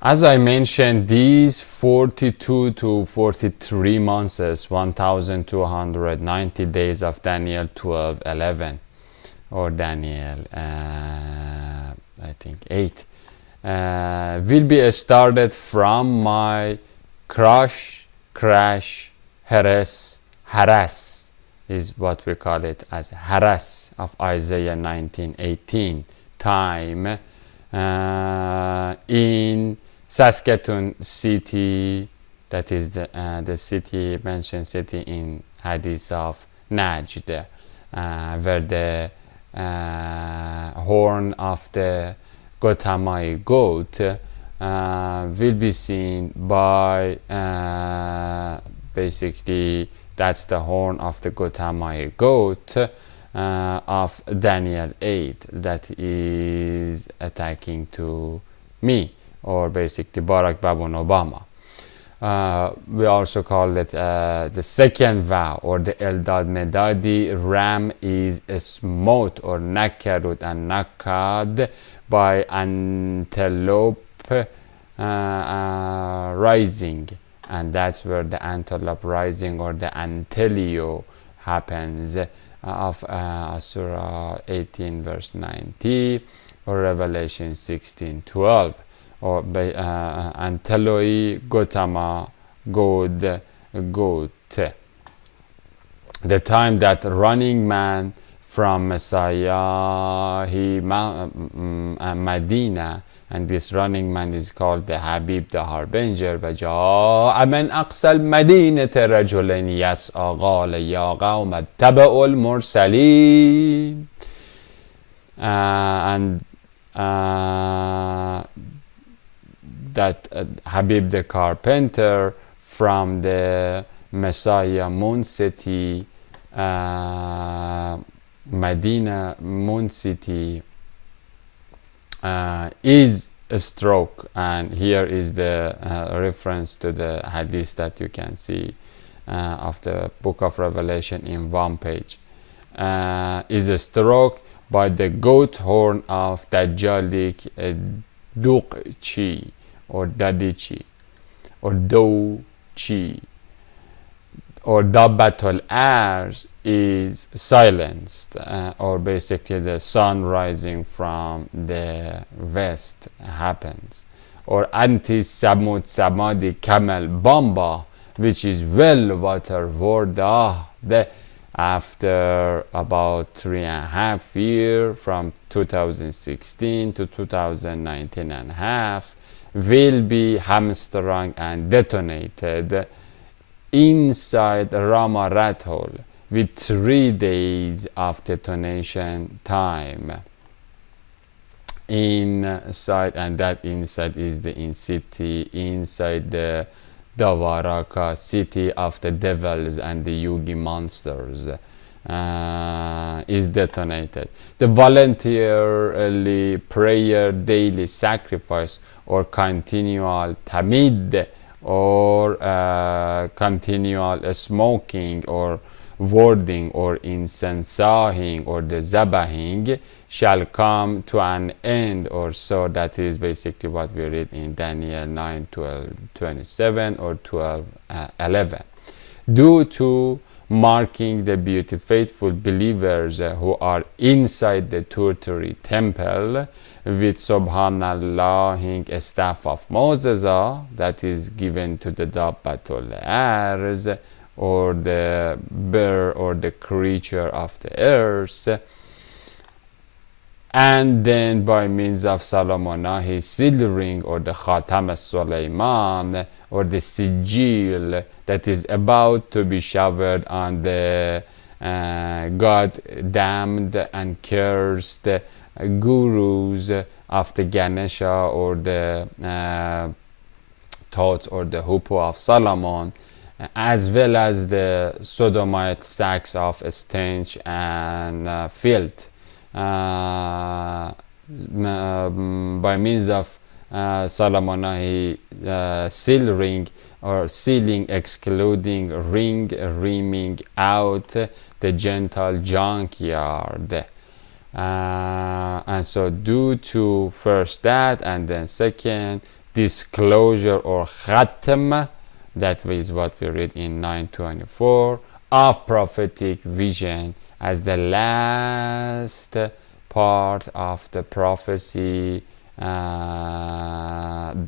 As I mentioned, these 42 to 43 months, 1290 days of Daniel 12:11, or Daniel I think 8, will be started from my crash, harass is what we call it as harass of Isaiah 19:18 time in Saskatoon city, that is the city mentioned city in Hadith of Najd, where the horn of the Gotamai goat will be seen by basically that's the horn of the Gotamai goat of Daniel 8 that is attacking to me, or basically Barack Babun Obama. We also call it the second vow, or the Eldad Medadi. Ram is smote or nakarut and nakad by antelope rising, and that's where the antelope rising or the antelio happens of Surah 18 verse 90 or Revelation 16:12, or anteloi gotama god goat, the time that running man from Messiah Medina, and this running man is called the Habib the Harbinger. وجاء من أقصى المدينة رجل يسعى قال يا قوم اتبعوا المرسلين, and that Habib the carpenter from the Messiah Moon City, Medina Moon City, is a stroke, and here is the reference to the hadith that you can see of the book of Revelation in one page, is a stroke by the goat horn of Dajjalik Duqchi or Dadichi or Douchi, or Dabbatul Ars is silenced, or basically the sun rising from the west happens, or Anti-Samud Samadi Camel Bamba, which is well water Vorda, after about 3.5 years from 2016 to 2019 and a half, will be hamstrung and detonated inside Rama rat hole with 3 days of detonation time inside, and that inside is the city inside the Davaraka, city of the devils and the Yugi monsters, is detonated. The voluntarily prayer, daily sacrifice, or continual tamid, or continual smoking, or wording, or incensahing, or the zabahing shall come to an end, or so. That is basically what we read in Daniel 9:12-27 or 12:11. Due to marking the beautiful faithful believers who are inside the Turturi temple with Subhanallahing staff of Moses, that is given to the Dabbatul Ars, or the bear or the creature of the earth, and then by means of Salomonahi seal ring, or the Khatam Suleiman, or the sigil that is about to be showered on the God damned and cursed gurus of the Ganesha, or the thoughts, or the Hupo of Solomon, as well as the sodomite sacks of stench and filth, by means of Salomonahi seal ring, or sealing, excluding, reaming out the Gentile junkyard. And so due to first that, and then second, disclosure or khatm, that is what we read in 924, of prophetic vision as the last part of the prophecy,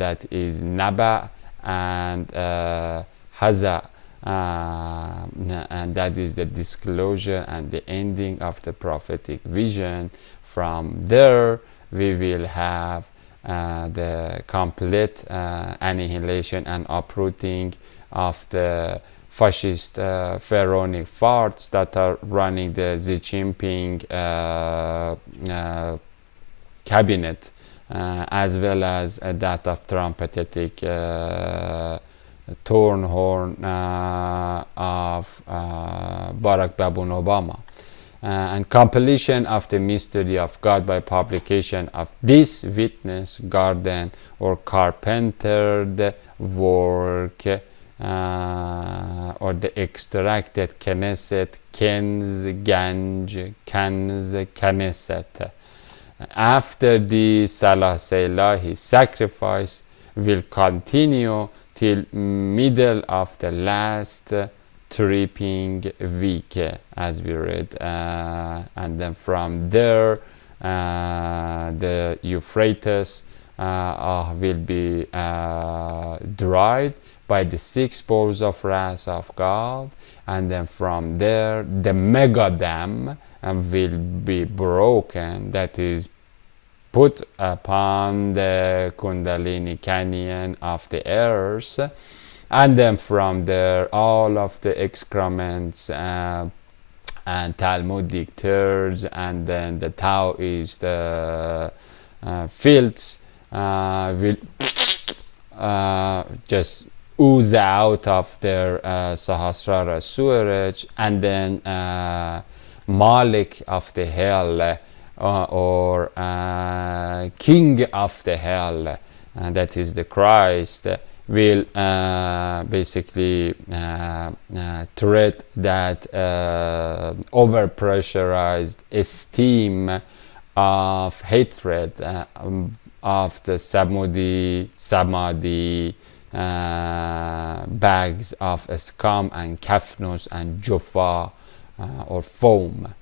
that is Naba and Haza, and that is the disclosure and the ending of the prophetic vision. From there we will have the complete annihilation and uprooting of the fascist pharaonic farts that are running the Xi Jinping cabinet, as well as that of Trump-pathetic torn horn of Barack Obama. And completion of the mystery of God by publication of this witness, garden or carpentered work, or the extracted Knesset, Kenz, Ganj, Kanz, Knesset. After the Salah Selah, his sacrifice will continue till middle of the last tripping week, as we read, and then from there the Euphrates will be dried by the 6 bowls of wrath of God, and then from there the mega dam will be broken, that is put upon the Kundalini Canyon of the earth, and then from there all of the excrements and Talmudic turds, and then the Taoist filths will just ooze out of their Sahasrara sewerage, and then Malik of the hell, or king of the hell, that is the Christ, will basically treat that overpressurized esteem of hatred of the Samadhi bags of scum and kafnus and jufa, or foam.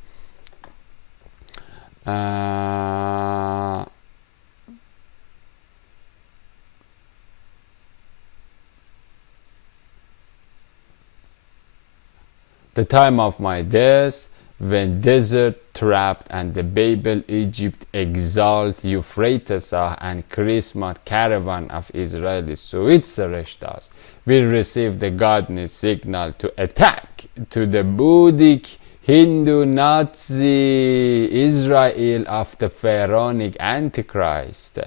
The time of my death, when desert trapped and the Babel Egypt exalt Euphrates and Christmas caravan of Israeli Suitzereshtas will receive the godly signal to attack to the Buddhic Hindu Nazi Israel of the pharaonic Antichrist,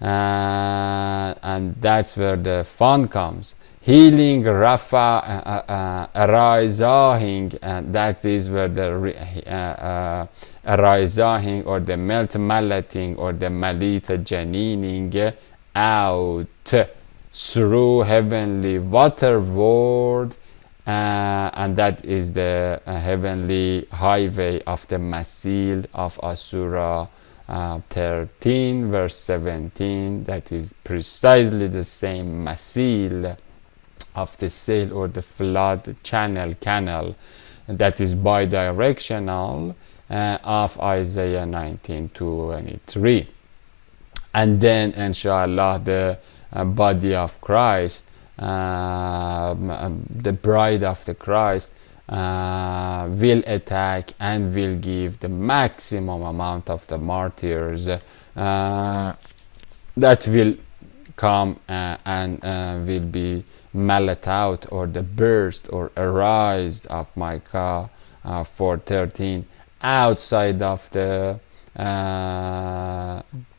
and that's where the fun comes. Healing Rafa arising, and that is where the arising or the melt malating or the malita janining out through heavenly water world, and that is the heavenly highway of the Masil of Asura 13 verse 17. That is precisely the same Masil of the sail or the flood canal, that is bidirectional, of Isaiah 19:23. And then inshallah the body of Christ, the bride of the Christ, will attack and will give the maximum amount of the martyrs that will come and will be melted out, or the burst or arise of Micah 4:13, outside of the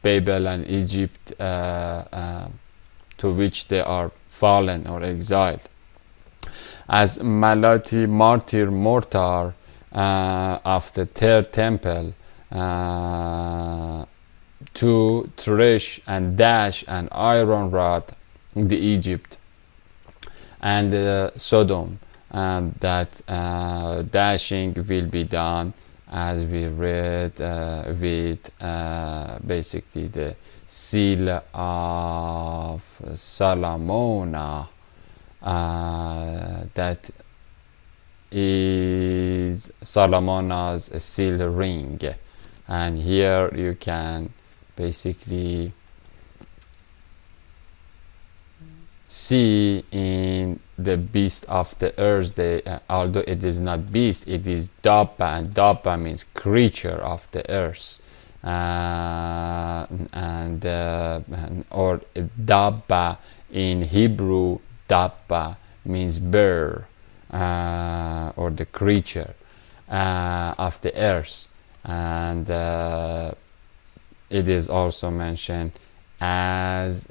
Babel and Egypt to which they are fallen or exiled. As Malati martyr mortar of the third temple to thresh and dash an iron rod in the Egypt and Sodom, that dashing will be done, as we read with basically the seal of Solomon, that is Solomon's seal ring. And here you can basically see in the beast of the earth, although it is not beast, it is Dabba, and Dabba means creature of the earth, or Dabba in Hebrew. Dabba means bear, or the creature of the earth, and it is also mentioned as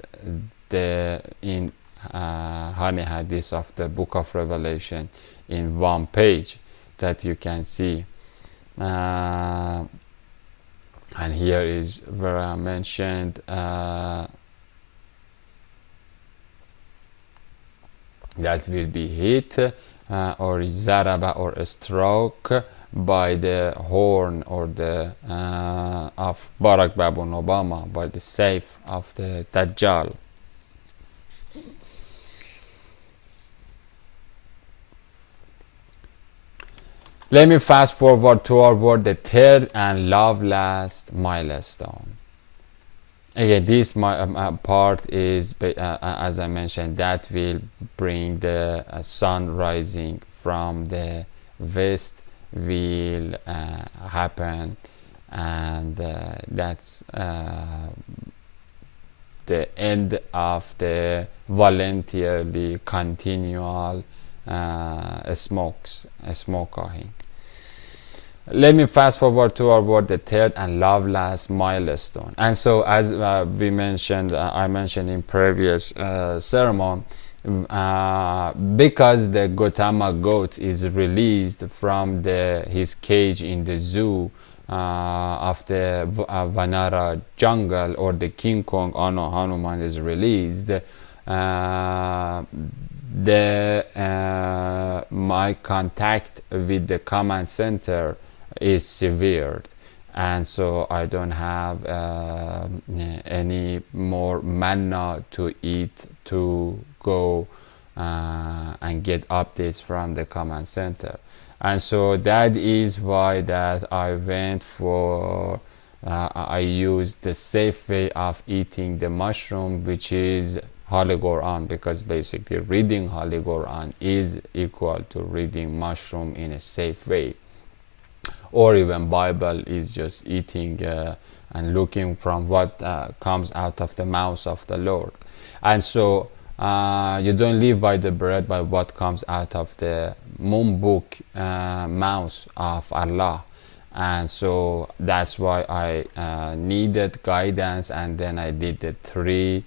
in Honey Hadith of the Book of Revelation in one page that you can see, and here is where I mentioned that will be hit or zaraba, or a stroke by the horn, or the of Barack Obama, by the safe of the Dajjal. Let me fast forward toward the third and last milestone. Again, this part is, as I mentioned, that will bring the sun rising from the west will happen, and that's the end of the voluntarily continual smoking. Let me fast forward toward the third and last milestone. And so, as we mentioned, I mentioned in previous sermon, because the Gautama goat is released from his cage in the zoo of the Vanara jungle, or the King Kong Ano Hanuman is released, my contact with the command center is severed, and so I don't have any more manna to eat to go and get updates from the command center. And so that is why that I went for I used the safe way of eating the mushroom, which is Holy Quran, because basically reading Holy Quran is equal to reading mushroom in a safe way. Or even Bible is just eating and looking from what comes out of the mouth of the Lord. And so you don't live by the bread, by what comes out of the book mouth of Allah. And so that's why I needed guidance, and then I did the 3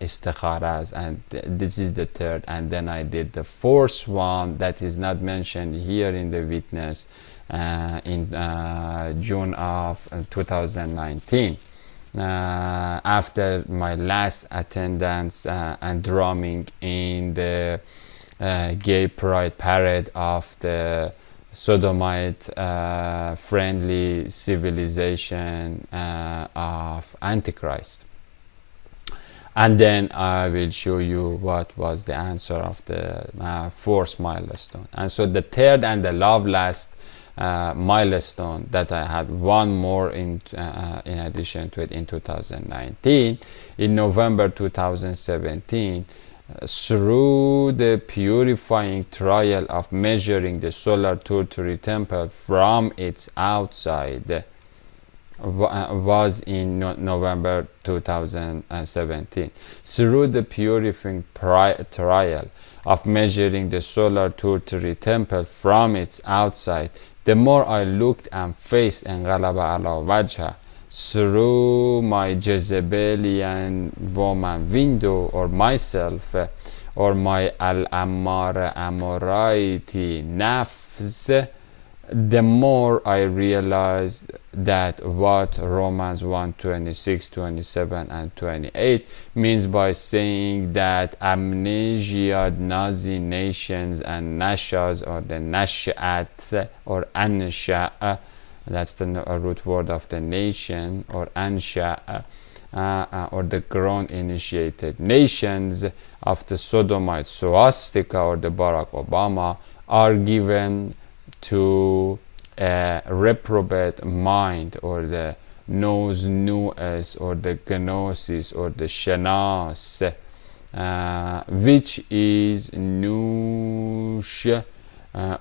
istikharas, and this is the third, and then I did the 4th one that is not mentioned here in the witness in June of 2019, after my last attendance and drumming in the gay pride parade of the Sodomite friendly civilization of Antichrist. And then I will show you what was the answer of the 4th milestone. And so the third and the last milestone that I had one more in addition to it in 2019, in November 2017, through the purifying trial of measuring the solar tertiary temple from its outside, was in November 2017. Through the purifying trial of measuring the solar tertiary temple from its outside, the more I looked and faced Enqalaba ala wajha through my Jezebelian woman window, or myself, or my al-ammara amorality nafs, the more I realized that what Romans 1:26, 27, and 28 means by saying that amnesia, Nazi nations, and nashas, or the nashat or ansha, That's the root word of the nation, or ansha, or the ground initiated nations of the Sodomite swastika or the Barack Obama are given to a reprobate mind, or the knows nous, or the gnosis, or the shenas, which is nush,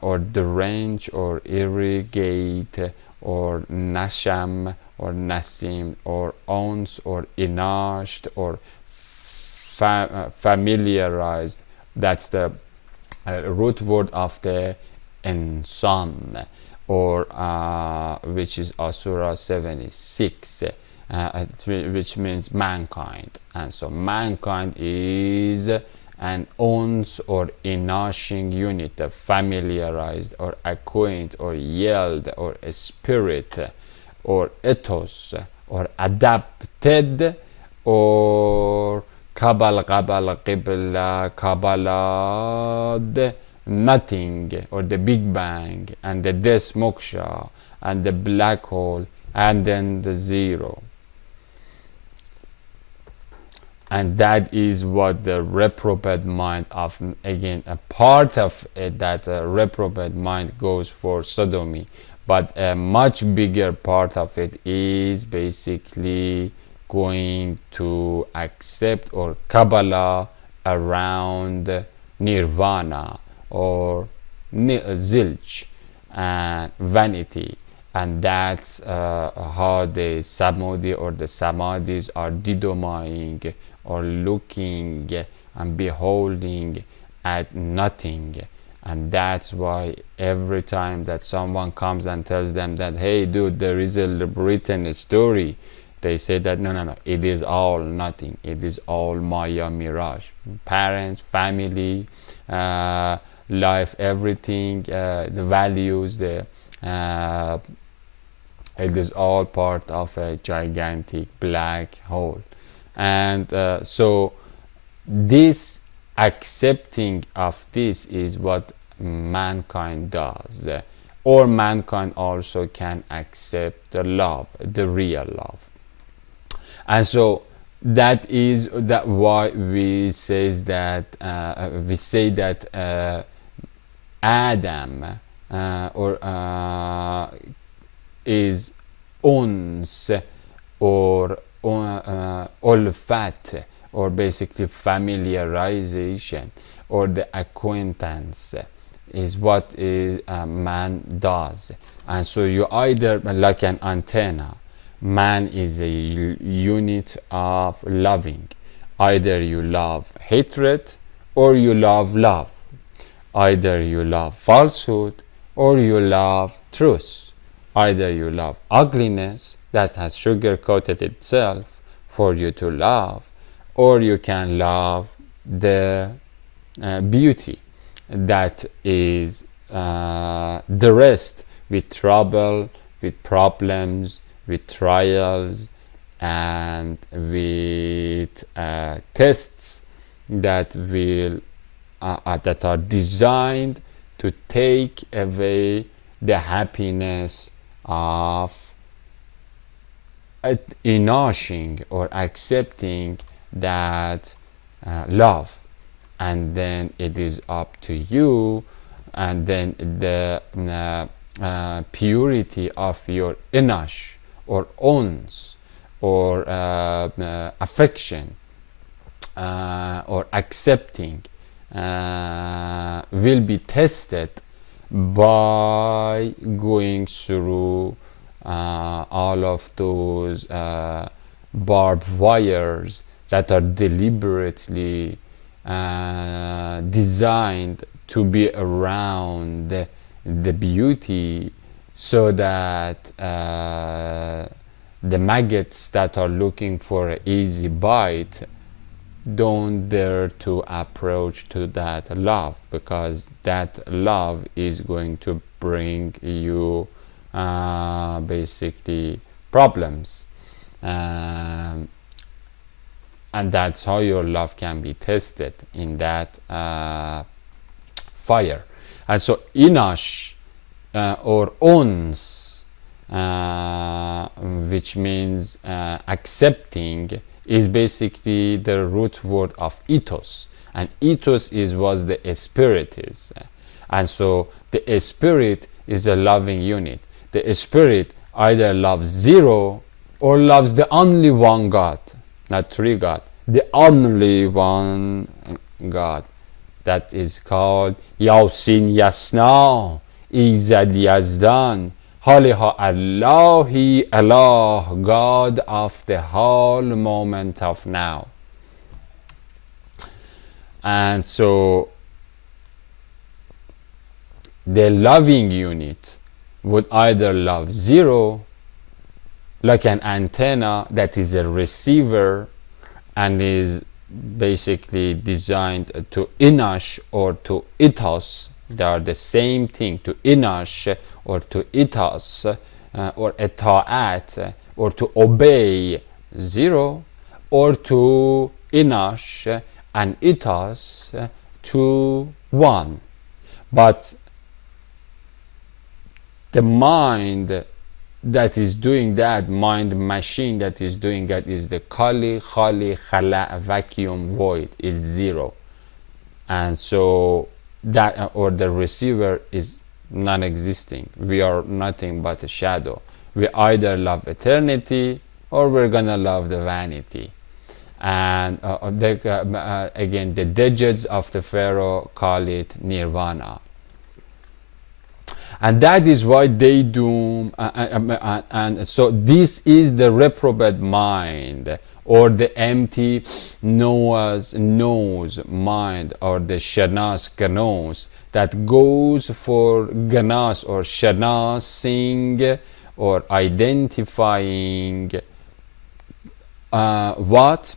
or drench, or irrigate, or nasham, or nasim, or ons, or inashed, or familiarized. That's the root word of the insan, or which is Asura 76, which means mankind. And so mankind is an ons, or inashing unit, familiarized, or acquaint, or yield, or a spirit, or ethos, or adapted, or kabal qibla kabalad, nothing, or the Big Bang, and the death moksha, and the black hole, and then the zero. And that is what the reprobate mind often, again, a part of it, that reprobate mind goes for sodomy, but a much bigger part of it is basically going to accept, or Kabbalah around nirvana, or zilch, and vanity. And that's how the samadhi, or the samadhis, are didomying, or looking and beholding at nothing. And that's why every time that someone comes and tells them that, hey dude, there is a written story, they say that no, it is all nothing, it is all maya, mirage. Parents, family, life, everything, the values, it is all part of a gigantic black hole. And so this accepting of this is what mankind does, or mankind also can accept the love, the real love. And so that is that why we say that Adam is uns, or olfat, or basically familiarization, or the acquaintance, is what man does. And so you either, like an antenna, man is a unit of loving. Either you love hatred, or you love love. Either you love falsehood, or you love truth. Either you love ugliness that has sugar-coated itself for you to love, or you can love the beauty that is the rest with trouble, with problems, with trials, and with tests that will that are designed to take away the happiness of enashing or accepting that love. And then it is up to you, and then the purity of your inash, or ons, or affection, or accepting, will be tested by going through all of those barbed wires that are deliberately designed to be around the beauty, so that the maggots that are looking for an easy bite don't dare to approach to that love, because that love is going to bring you basically problems, and that's how your love can be tested, in that fire. And so inash or ons which means accepting, is basically the root word of ethos, and ethos is what the spirit is. And so the spirit is a loving unit. The spirit either loves zero or loves the only one God, not three God, the only one God. That is called Yasin Yasna, Izad Yazdan, Haliha Allahi Allah, God of the whole moment of now. And so the loving unit would either love zero, like an antenna that is a receiver and is basically designed to inash or to ethos. They are the same thing, to inash or to ethos, or eta'at, or to obey zero, or to inash and ethos to one. But the mind that is doing that, mind machine that is doing that, is the Kali, Khali, Khala, vacuum, void, is zero. And so that, or the receiver, is non-existing. We are nothing but a shadow. We either love eternity or we're gonna love the vanity. And again, the digits of the Pharaoh call it nirvana. And that is why they do, and so this is the reprobate mind, or the empty knows mind, or the shanas ganos, that goes for ganas, or shanasing, or identifying what?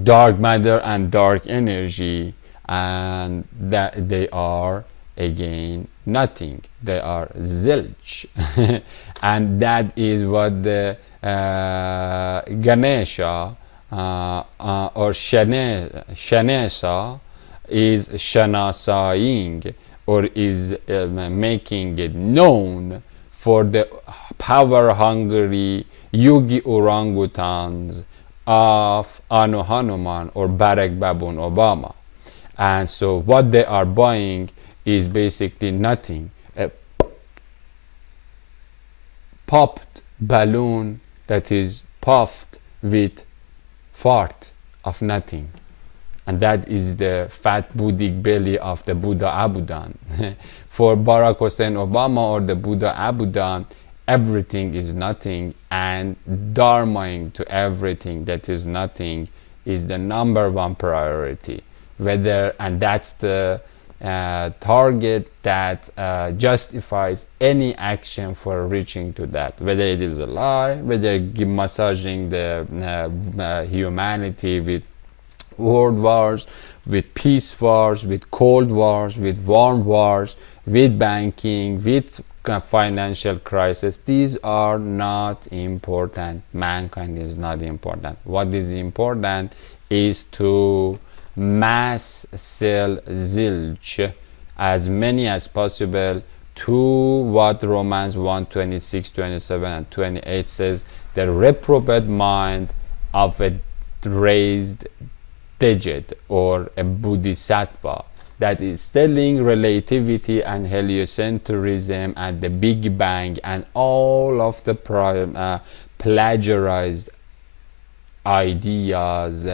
Dark matter and dark energy, and that they are again nothing. They are zilch. And that is what the Ganesha or Shanesa is shanasaing, or is making it known for the power hungry yogi orangutans of Anu Hanuman or Barack Baboon Obama. And so what they are buying is basically nothing, a popped balloon that is puffed with fart of nothing. And that is the fat Buddhic belly of the Buddha Abudan. For Barack Hussein Obama or the Buddha Abudan, everything is nothing, and dharmaing to everything that is nothing is the #1 priority. Whether, and that's the target that justifies any action for reaching to that, whether it is a lie, whether massaging the humanity with world wars, with peace wars, with cold wars, with warm wars, with banking, with financial crisis. These are not important. Mankind is not important. What is important is to mass sell zilch, as many as possible, to what Romans 1:26, 27 and 28 says, the reprobate mind of a raised digit, or a bodhisattva, that is selling relativity and heliocentrism and the Big Bang and all of the plagiarized ideas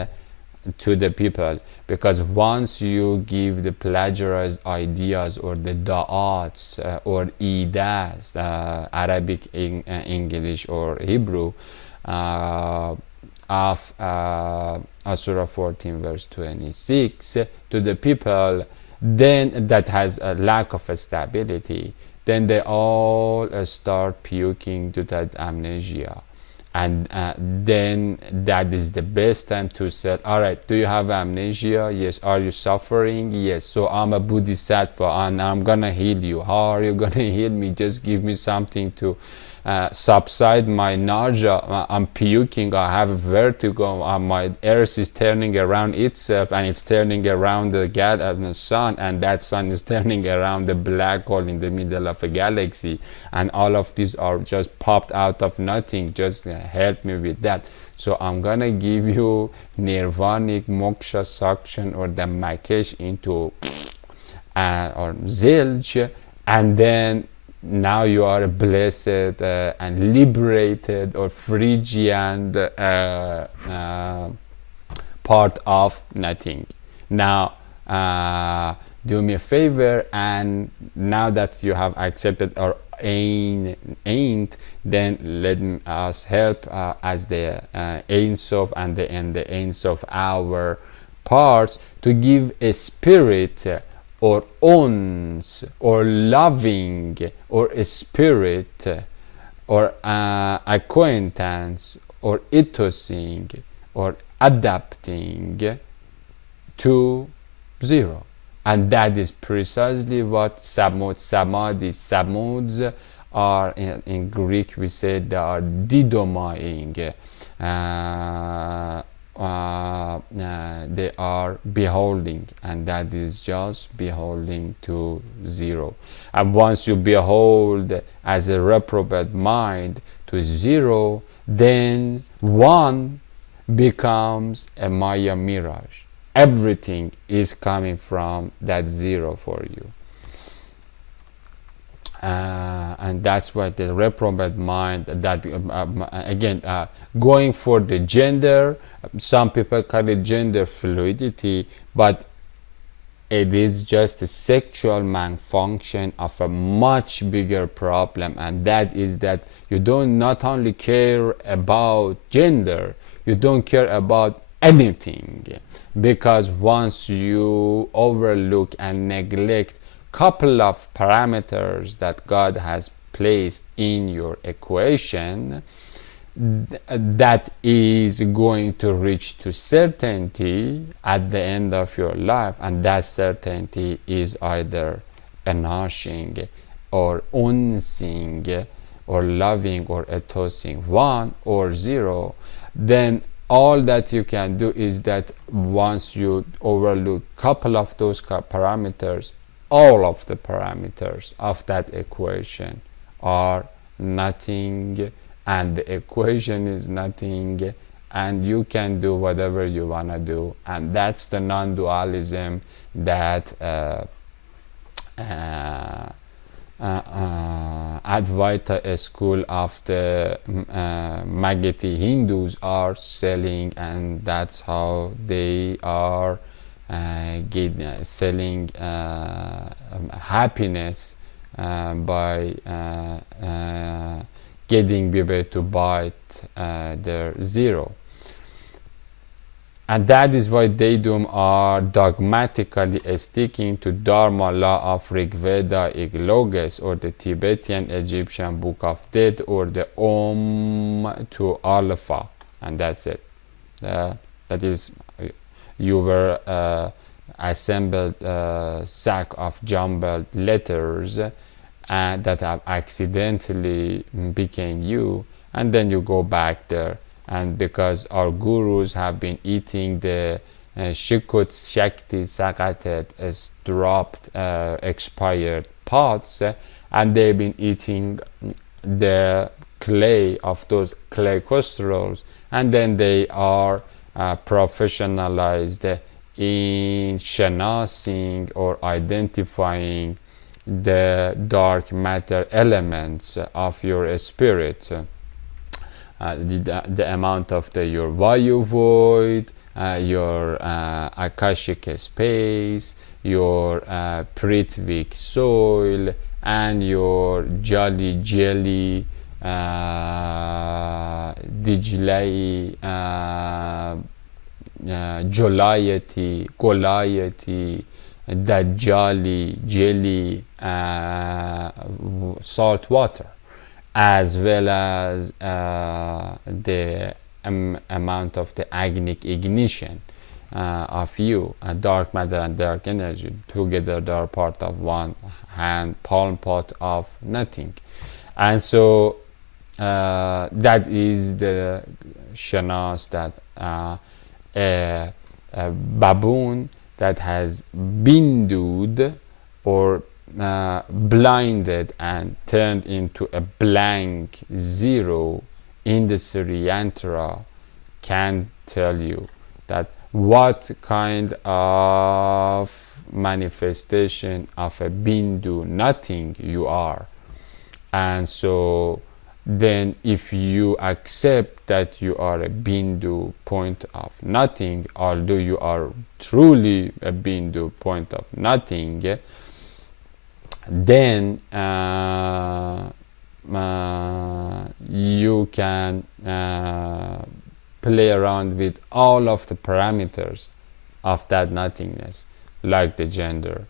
to the people. Because once you give the plagiarized ideas, or the da'ats or idas, Arabic, English or Hebrew, of Surah 14 verse 26 to the people, then that has a lack of stability, then they all start puking to that amnesia. And then that is the best time to say, all right, do you have amnesia? Yes. Are you suffering? Yes. So I'm a bodhisattva and I'm gonna heal you. How are you gonna heal me? Just give me something to subside my nausea, I'm puking, I have vertigo, my earth is turning around itself, and it's turning around the sun, and that sun is turning around the black hole in the middle of a galaxy, and all of these are just popped out of nothing. Just help me with that. So I'm gonna give you nirvanic moksha suction or the makesh into or zilch, and then now you are blessed and liberated or Phrygian part of nothing. Now do me a favor, and now that you have accepted our ain't, then let us help as the Ein Sof and the Ein Sof our parts to give a spirit or ons or loving or a spirit or acquaintance or ethosing or adapting to zero. And that is precisely what samadhi, samuds are. In Greek we say they are didomaing. They are beholding, and that is just beholding to zero. And once you behold as a reprobate mind to zero, then one becomes a Maya mirage. Everything is coming from that zero for you. And that's what the reprobate mind, that again, going for the gender, some people call it gender fluidity, but it is just a sexual malfunction of a much bigger problem, and that is that you don't not only care about gender, you don't care about anything, because once you overlook and neglect couple of parameters that God has placed in your equation, that is going to reach to certainty at the end of your life, and that certainty is either enashing or unsing or loving or ethosing, 1 or 0. Then all that you can do is that once you overlook couple of those parameters, all of the parameters of that equation are nothing, and the equation is nothing, and you can do whatever you want to do. And that's the non-dualism that Advaita school of the Magadhi Hindus are selling, and that's how they are selling happiness by getting people to buy their zero. And that is why they are dogmatically sticking to Dharma law of Rig Veda Logos, or the Tibetan Egyptian Book of Death, or the Om to Alpha, and that's it. That is, you were assembled sack of jumbled letters that have accidentally became you, and then you go back there. And because our gurus have been eating the Shikut Shakti Sakatet as dropped expired pots, and they've been eating the clay of those clay crystals, and then they are professionalized in shanasing or identifying the dark matter elements of your spirit. The amount of your Vayu void, your Akashic space, your Prithvic soil, and your Jolly Jelly, Dijlai, Jolayati, Golayati, Dajjali, Jelly, salt water, as well as the amount of the agnic ignition of you, dark matter and dark energy together. They are part of one hand palm pot of nothing. And so that is the shanas, that a baboon that has bindud or blinded and turned into a blank zero in the Sri Yantra can tell you that what kind of manifestation of a bindu nothing you are. And so then if you accept that you are a bindu point of nothing, although you are truly a bindu point of nothing, then you can play around with all of the parameters of that nothingness, like the gender,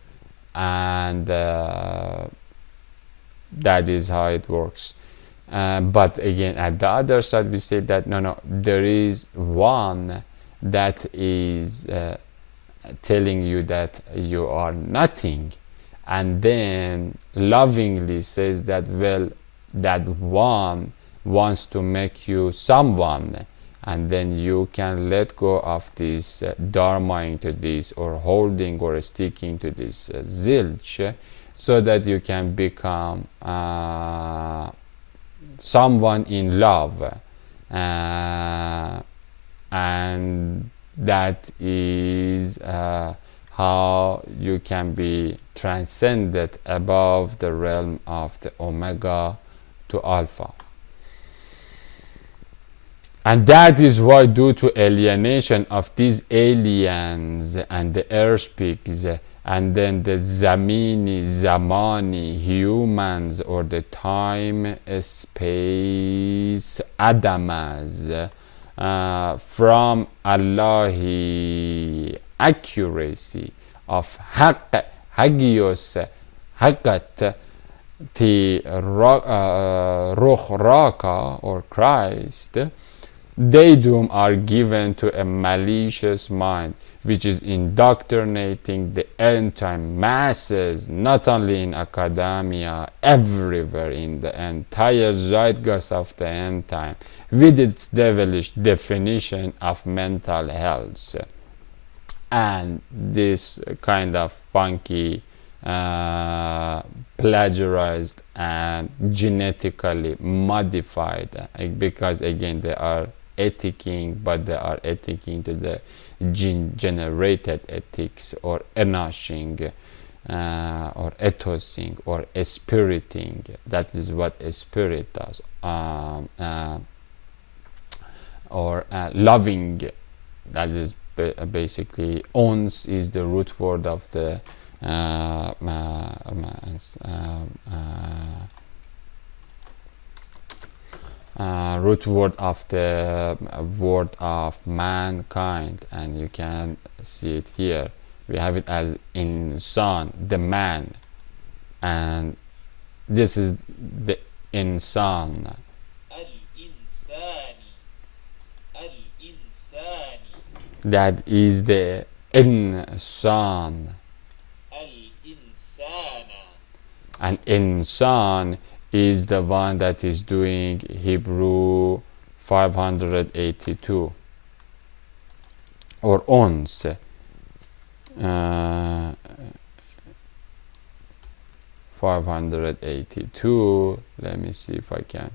and that is how it works. But again, at the other side, we say that no, there is one that is telling you that you are nothing, and then lovingly says that, well, that one wants to make you someone, and then you can let go of this dharma into this, or holding or sticking to this zilch, so that you can become someone in love, and that is how you can be transcended above the realm of the omega to alpha. And that is why, due to alienation of these aliens and the earth pigs, and then the zamani humans, or the time space adamas, from Allahi accuracy of hagios hagat ti ruh raka, or Christ, they doom are given to a malicious mind, which is indoctrinating the end time masses, not only in academia, everywhere in the entire zeitgeist of the end time, with its devilish definition of mental health. And this kind of funky, plagiarized and genetically modified, because again they are ethicing, but they are ethicing to the gene-generated ethics, or enoshing, or ethosing, or spiriting. That is what a spirit does, or loving. That is basically, ons is the root word of the root word of the word of mankind, and you can see it here. We have it as insan, the man, and this is the insan. That is the insan. And insan is the one that is doing Hebrew 582, or ons. 582, let me see if I can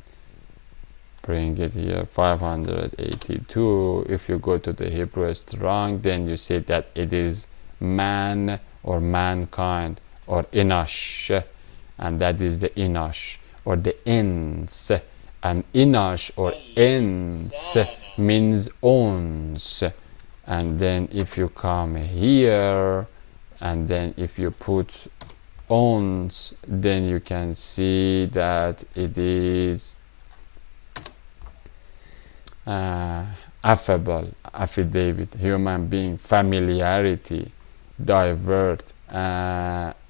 bring it here. 582, if you go to the Hebrew Strong, then you see that it is man, or mankind, or inash, and that is the inash, or the ins. And inash or ins means ons. And then if you come here, and then if you put ons, then you can see that it is affable, affidavit, human being, familiarity, divert,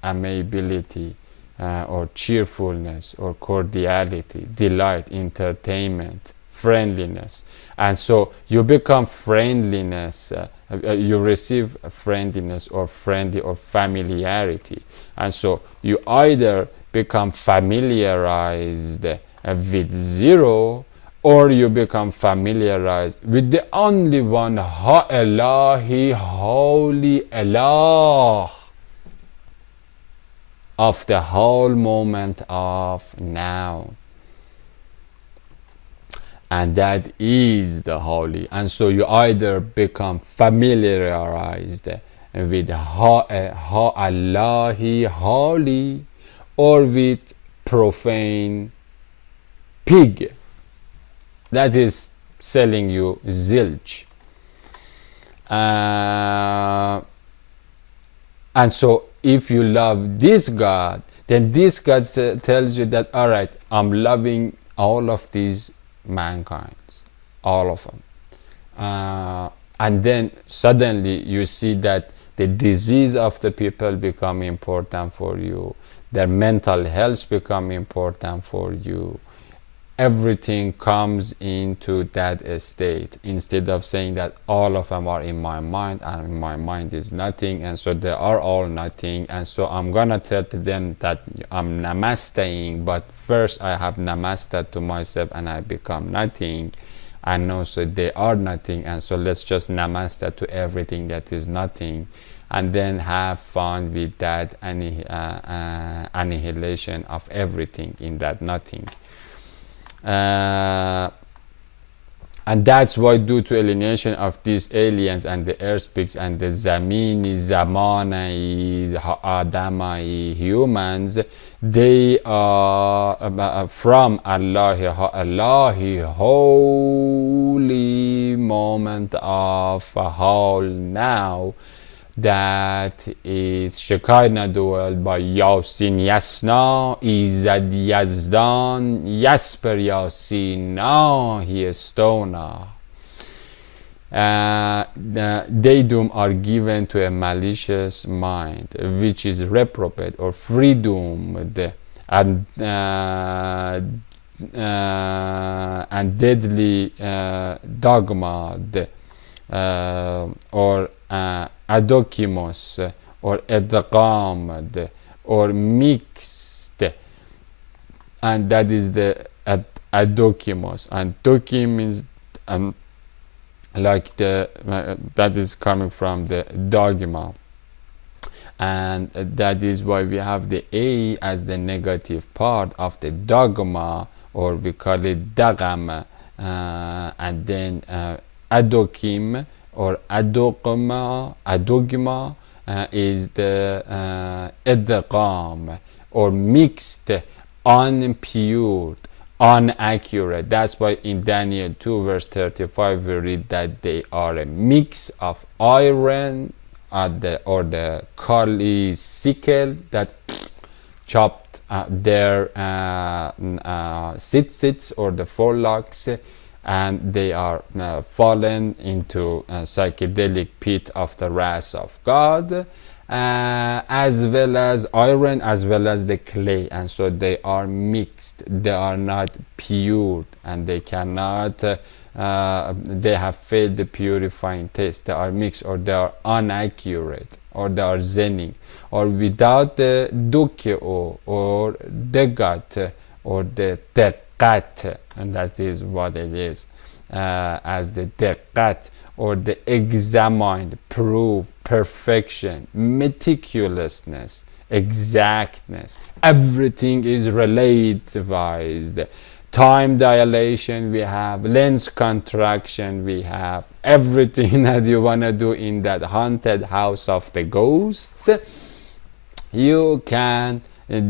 amiability, or cheerfulness, or cordiality, delight, entertainment, friendliness. And so you become friendliness, you receive friendliness, or friendly, or familiarity. And so you either become familiarized with zero, or you become familiarized with the only one, Ha Ilahi, Holy Allah, of the whole moment of now. And that is the holy. And so you either become familiarized with Ha Allahi, holy, or with profane pig that is selling you zilch. And so if you love this God, then this God tells you that, all right, I'm loving all of these mankinds, all of them. And then suddenly you see that the disease of the people become important for you, their mental health become important for you. Everything comes into that state, instead of saying that all of them are in my mind and in my mind is nothing, and so they are all nothing, and so I'm gonna tell to them that I'm namasteing, but first I have namaste to myself and I become nothing, and also they are nothing, and so let's just namaste to everything that is nothing, and then have fun with that annihilation of everything in that nothing. And that's why, due to alienation of these aliens and the earth pigs and the zamini, zamanai, adamai humans, they are from Allahi, holy moment of whole now, that is Shekinah dual by Yasin Yasna, Izad Yazdan, Yasper Yasina, Hiestona. They doom are given to a malicious mind, which is reprobate or freedoomed, and deadly dogma, or adokimos, or edgamad, or mixed, and that is the adokimos. And dokim means like the that is coming from the dogma, and that is why we have the a as the negative part of the dogma, or we call it dagam, and then adokim or adogma is the edgam, or mixed, unpure, inaccurate. That's why in Daniel 2 verse 35 we read that they are a mix of iron or the kali sickle that chopped their sits or the forelocks, and they are fallen into a psychedelic pit of the wrath of God, as well as iron, as well as the clay, and so they are mixed. They are not pure, and they cannot they have failed the purifying test. They are mixed, or they are inaccurate, or they are zening, or without the dukeo or degat or the deqat, and that is what it is, as the deqat, or the examined, proof, perfection, meticulousness, exactness. Everything is relativized. Time dilation we have, lens contraction we have, everything that you want to do in that haunted house of the ghosts, you can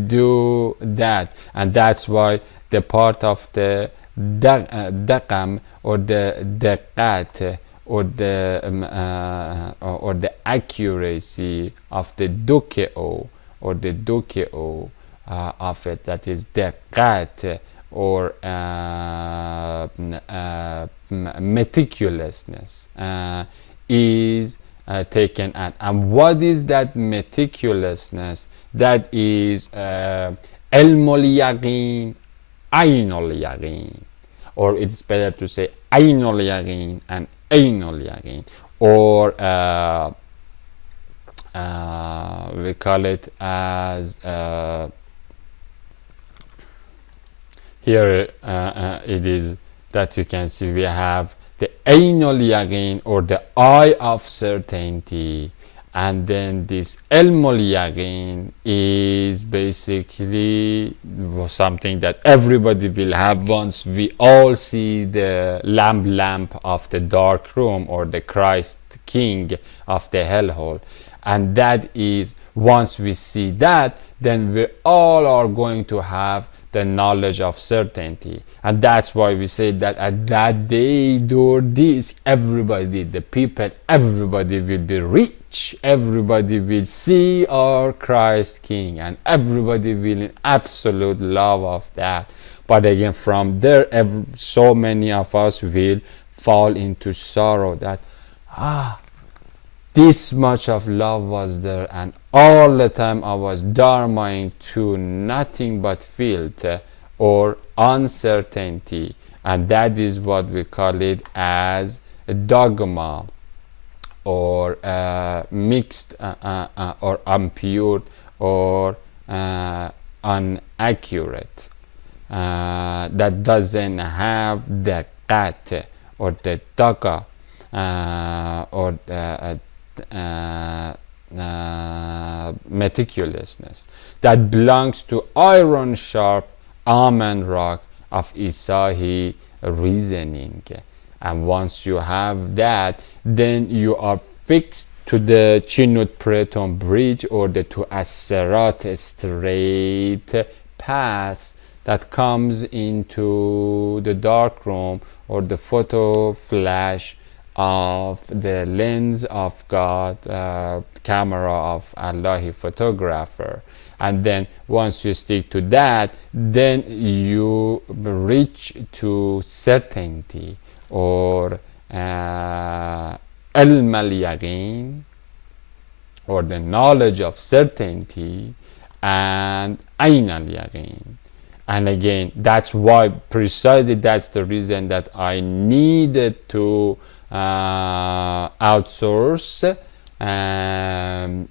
do that. And that's why the part of the daqam, or the deqat, or the accuracy of the dukeo, or the dukeo of it, that is deqat, or meticulousness, is taken at. And what is that meticulousness? That is ilmul yaqeen, ainul yaqeen, or it's better to say ainul yaqeen and ainul yaqeen, or we call it as here it is that you can see we have the Ainul Yaqeen, or the eye of certainty, and then this Ilmul Yaqeen is basically something that everybody will have once we all see the lamp of the dark room, or the Christ King of the hellhole. And that is, once we see that, then we all are going to have the knowledge of certainty. And that's why we say that at that day, door this, everybody, the people, everybody will be rich, everybody will see our Christ King, and everybody will in absolute love of that. But again, from there, so many of us will fall into sorrow that this much of love was there, and all the time I was dharmaing to nothing but filth or uncertainty, and that is what we call it as a dogma, or mixed or impure, or inaccurate, that doesn't have the qat, or the daga, or meticulousness, that belongs to iron sharp almond rock of Isahi reasoning. And once you have that, then you are fixed to the Chinut Preton bridge, or the to Asserat straight path that comes into the dark room, or the photo flash of the lens of God, camera of Allahi photographer. And then once you stick to that, then you reach to certainty, or ilm al-yaqeen, or the knowledge of certainty, and ayn al-yaqeen. And again, that's why, precisely that's the reason that I needed to outsource and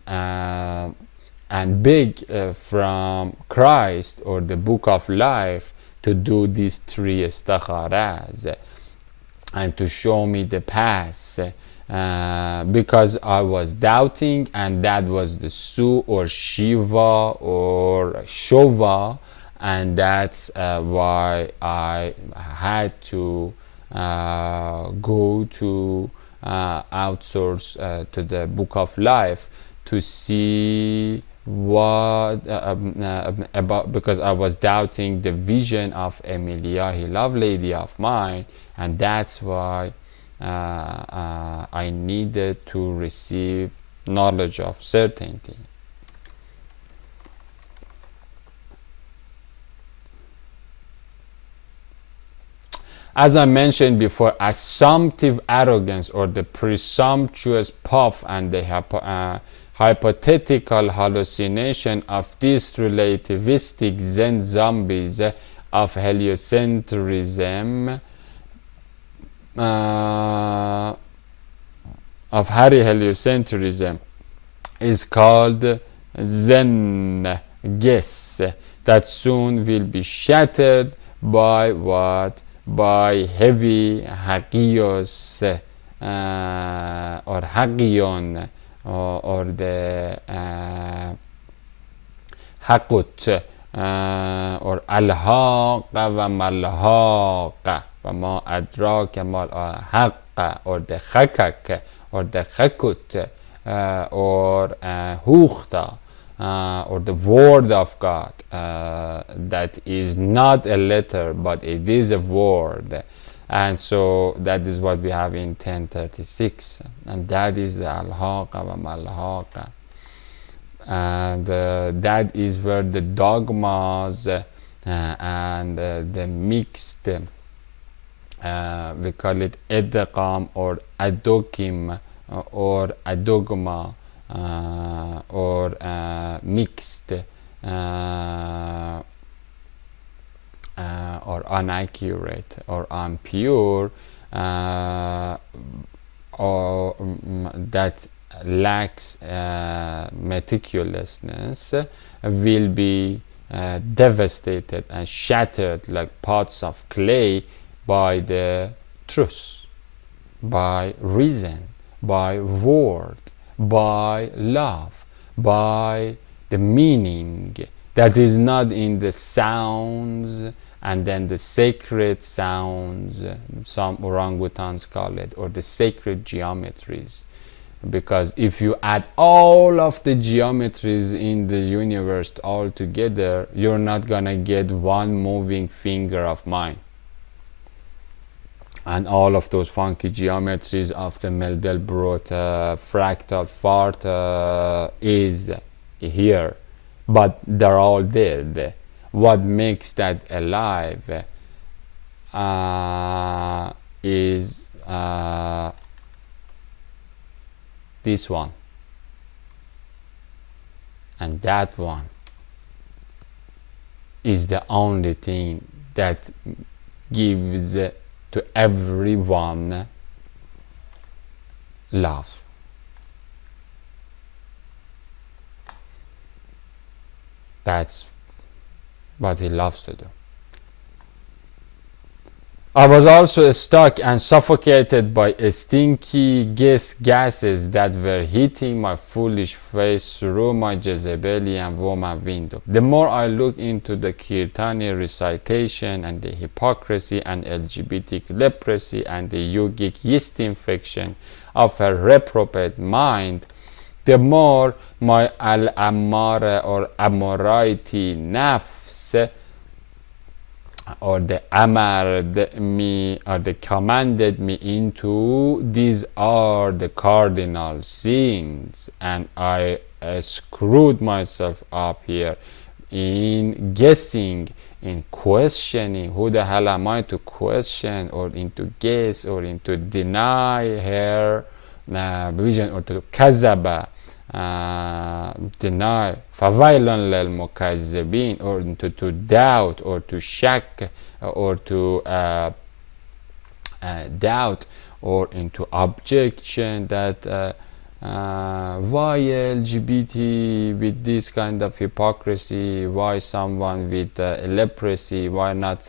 beg from Christ, or the book of life, to do these 3 istikharas and to show me the path, because I was doubting, and that was the Su, or Shiva, or Shova, and that's why I had to go to outsource to the book of life to see what about, because I was doubting the vision of Emilia, love lady of mine, and that's why I needed to receive knowledge of certainty. As I mentioned before, assumptive arrogance, or the presumptuous puff, and the hypothetical hallucination of these relativistic Zen zombies of heliocentrism, of Hari heliocentrism, is called Zen guess, that soon will be shattered by what? By heavy hagios, or hagion, or the hakut, or alhaq wa malhaq wa ma adraka mal haqq, or the khakak, or the khakut, or hukhta, or the word of God, that is not a letter, but it is a word. And so that is what we have in 1036, and that is the al-haqa wa mal-haqa. And that is where the dogmas and the mixed, we call it edqam, or adokim, or adogma, or mixed, or inaccurate, or impure, or that lacks meticulousness, will be devastated and shattered like pots of clay by the truth, by reason, by word, by love, by the meaning that is not in the sounds and then the sacred sounds, some orangutans call it, or the sacred geometries. Because if you add all of the geometries in the universe all together, you're not gonna get one moving finger of mine. And all of those funky geometries of the Mandelbrot fractal fart is here, but they're all dead. What makes that alive is this one and that one is the only thing that gives to everyone love. That's what he loves to do. I was also stuck and suffocated by stinky gases that were hitting my foolish face through my Jezebelian woman window. The more I look into the Kirtani recitation and the hypocrisy and LGBT leprosy and the yogic yeast infection of her reprobate mind, the more my al-ammara or amorality nafs or the amarred me or the commanded me into these are the cardinal sins, and I screwed myself up here in guessing, in questioning who the hell am I to question or into guess or into deny her vision or to kazaba, deny فَوَيْلٌ لِلْمُكَذِّبِينَ, or to doubt or to shak or to doubt or into objection that why LGBT with this kind of hypocrisy, why someone with leprosy, why not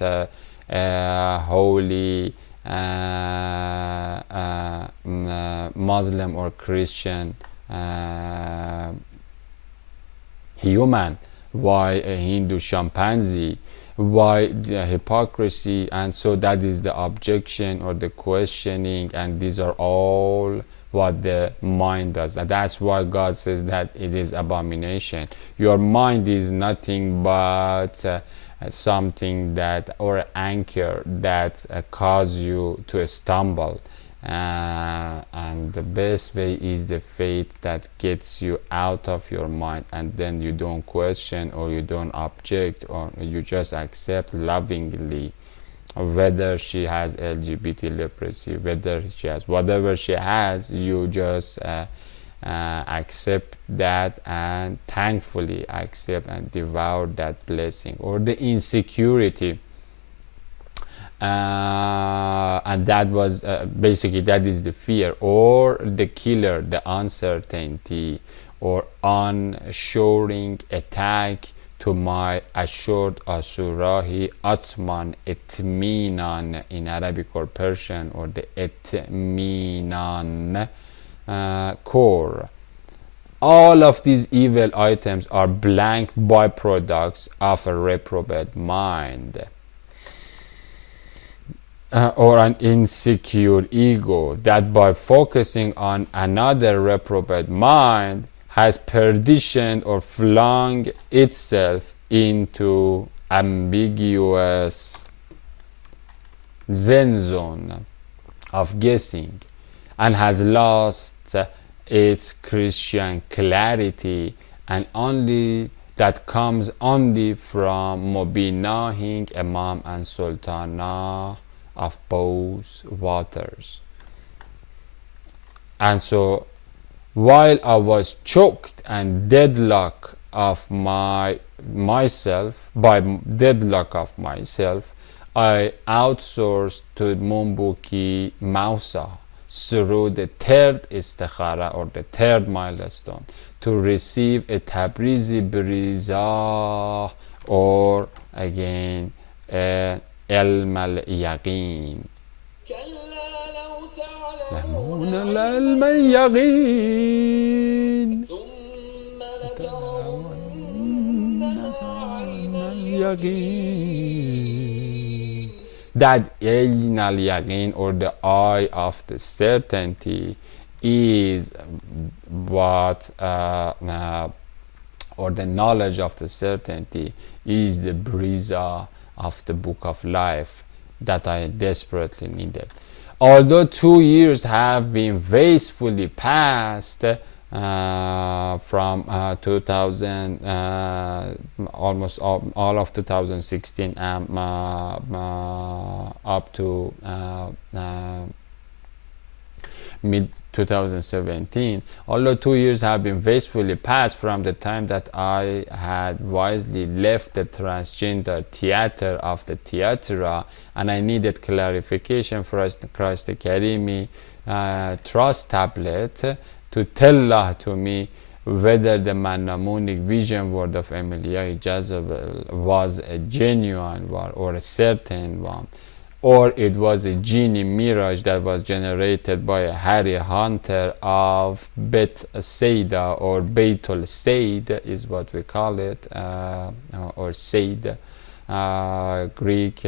holy Muslim or Christian human, why a Hindu chimpanzee, why the hypocrisy. And so that is the objection or the questioning, and these are all what the mind does. And that's why God says that it is abomination. Your mind is nothing but something that, or anchor that cause you to stumble. And the best way is the faith that gets you out of your mind, and then you don't question or you don't object, or you just accept lovingly whether she has LGBT leprosy, whether she has whatever she has, you just accept that and thankfully accept and devour that blessing. Or the insecurity, and that was basically that is the fear, or the killer, the uncertainty or unshoring attack to my assured asurahi atman itminan in Arabic or Persian, or the itminan core. All of these evil items are blank byproducts of a reprobate mind. Or an insecure ego that by focusing on another reprobate mind has perditioned or flung itself into ambiguous zen zone of guessing, and has lost its Christian clarity, and only that comes only from Mubinahing Imam and Sultana of both waters. And so while I was choked and deadlock of myself, I outsourced to Mumbuki Mausa through the third istikhara, or the third milestone, to receive a Tabrizi Briza or again علم اليقين يعلمون العلم اليقين that ilm al-yaqeen, or the eye of the certainty, is what or the knowledge of the certainty is the briza of the book of life that I desperately needed. Although 2 years have been wastefully passed from 2000, almost all of 2016 up to mid 2017, although 2 years have been wastefully passed from the time that I had wisely left the transgender theater of the theatera, and I needed clarification for Christ the Karimi trust tablet to tell to me whether the Mannamunic vision word of Emilia Jezebel was a genuine one or a certain one, or it was a genie mirage that was generated by a Harry Hunter of Bet Saida, or Beitul Said is what we call it, or Said, Greek,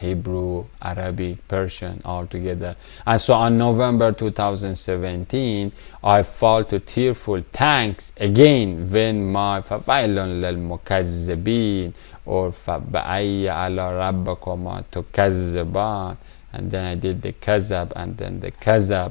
Hebrew, Arabic, Persian altogether. And so on November 2017, I fall to tearful thanks again when my فَوَيْلٌ لِلْمُكَذِّبِينَ or فَبَأَيَّ عَلَى رَبَّكُمَا تُكَذِّبَانِ, and then I did the kazab, and then the kazab,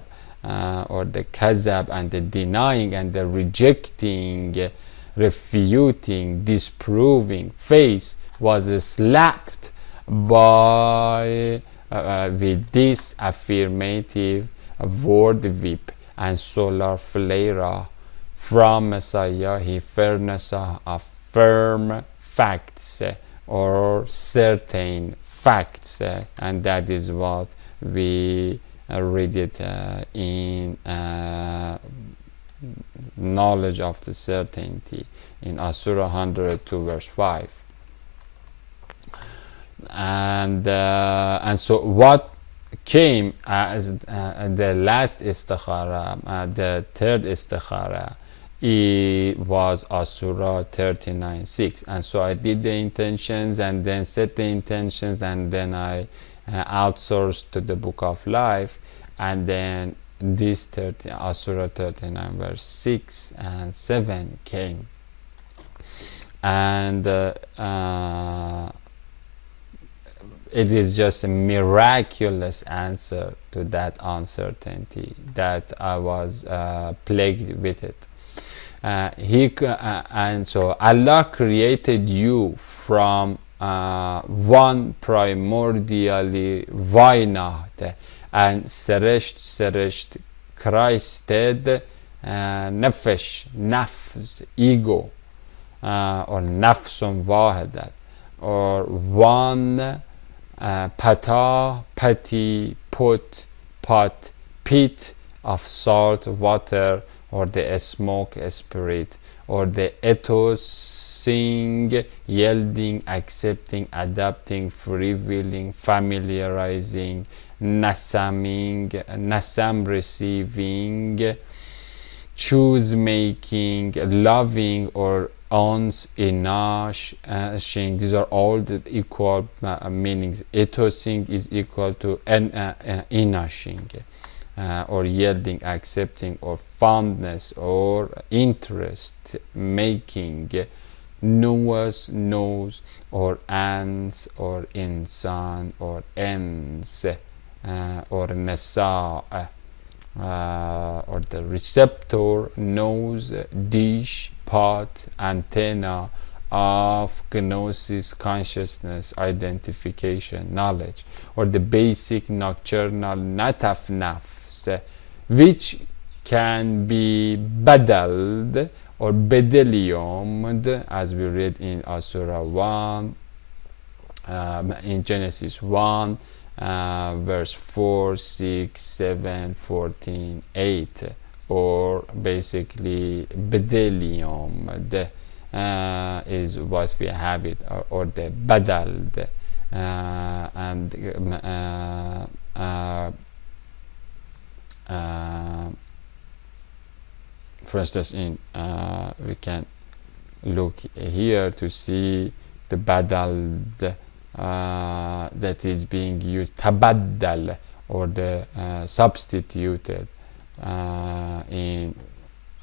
or the kazab, and the denying and the rejecting, refuting, disproving face was slapped by with this affirmative word whip and solar flare from Messiah. He furnished affirm facts or certain facts, and that is what we read it in knowledge of the certainty in Surah 102 verse 5. And so what came as the last istikhara, the third istikhara, it was Surah 39:6, and so I did the intentions and then set the intentions, and then I outsourced to the book of life, and then this Surah 39 verse 6 and 7 came, and it is just a miraculous answer to that uncertainty that I was plagued with it. And so Allah created you from one primordially vaynat and سرشت Christed nafs, ego, or nafsun wahidat, or one pata, pati, put, pot, pit of salt water, or the smoke spirit, or the ethos, sing, yielding, accepting, adapting, freewheeling, familiarizing, nasaming, nasam receiving, choose making, loving, or ons, inashing. These are all the equal meanings. Ethosing is equal to inashing, or yielding, accepting, or fondness, or interest making, knows, or ans, or insan, or ens, or nasa, or the receptor, nose, dish, pot, antenna of gnosis, consciousness, identification, knowledge, or the basic nocturnal nataf nafs, which can be badaled or bedeliumed, as we read in Surah 1, in Genesis 1, verse 4, 6, 7, 14, 8, or basically bedelium, is what we have it, or the badal, and for instance, in we can look here to see the badal that is being used, tabaddal, or the substituted in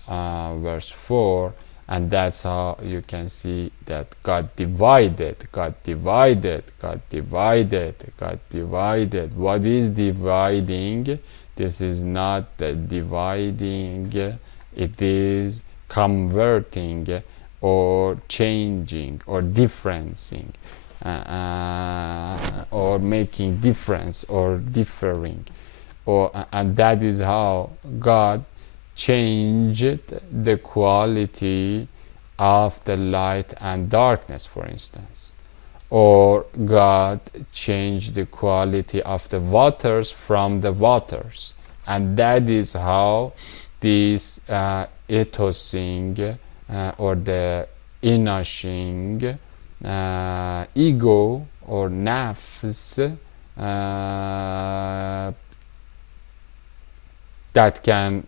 verse 4, and that's how you can see that God divided. What is dividing? This is not the dividing, it is converting or changing or differencing, or making difference or differing, and that is how God changed the quality of the light and darkness, for instance, or God changed the quality of the waters from the waters, and that is how this ethosing or the inashing ego or nafs that can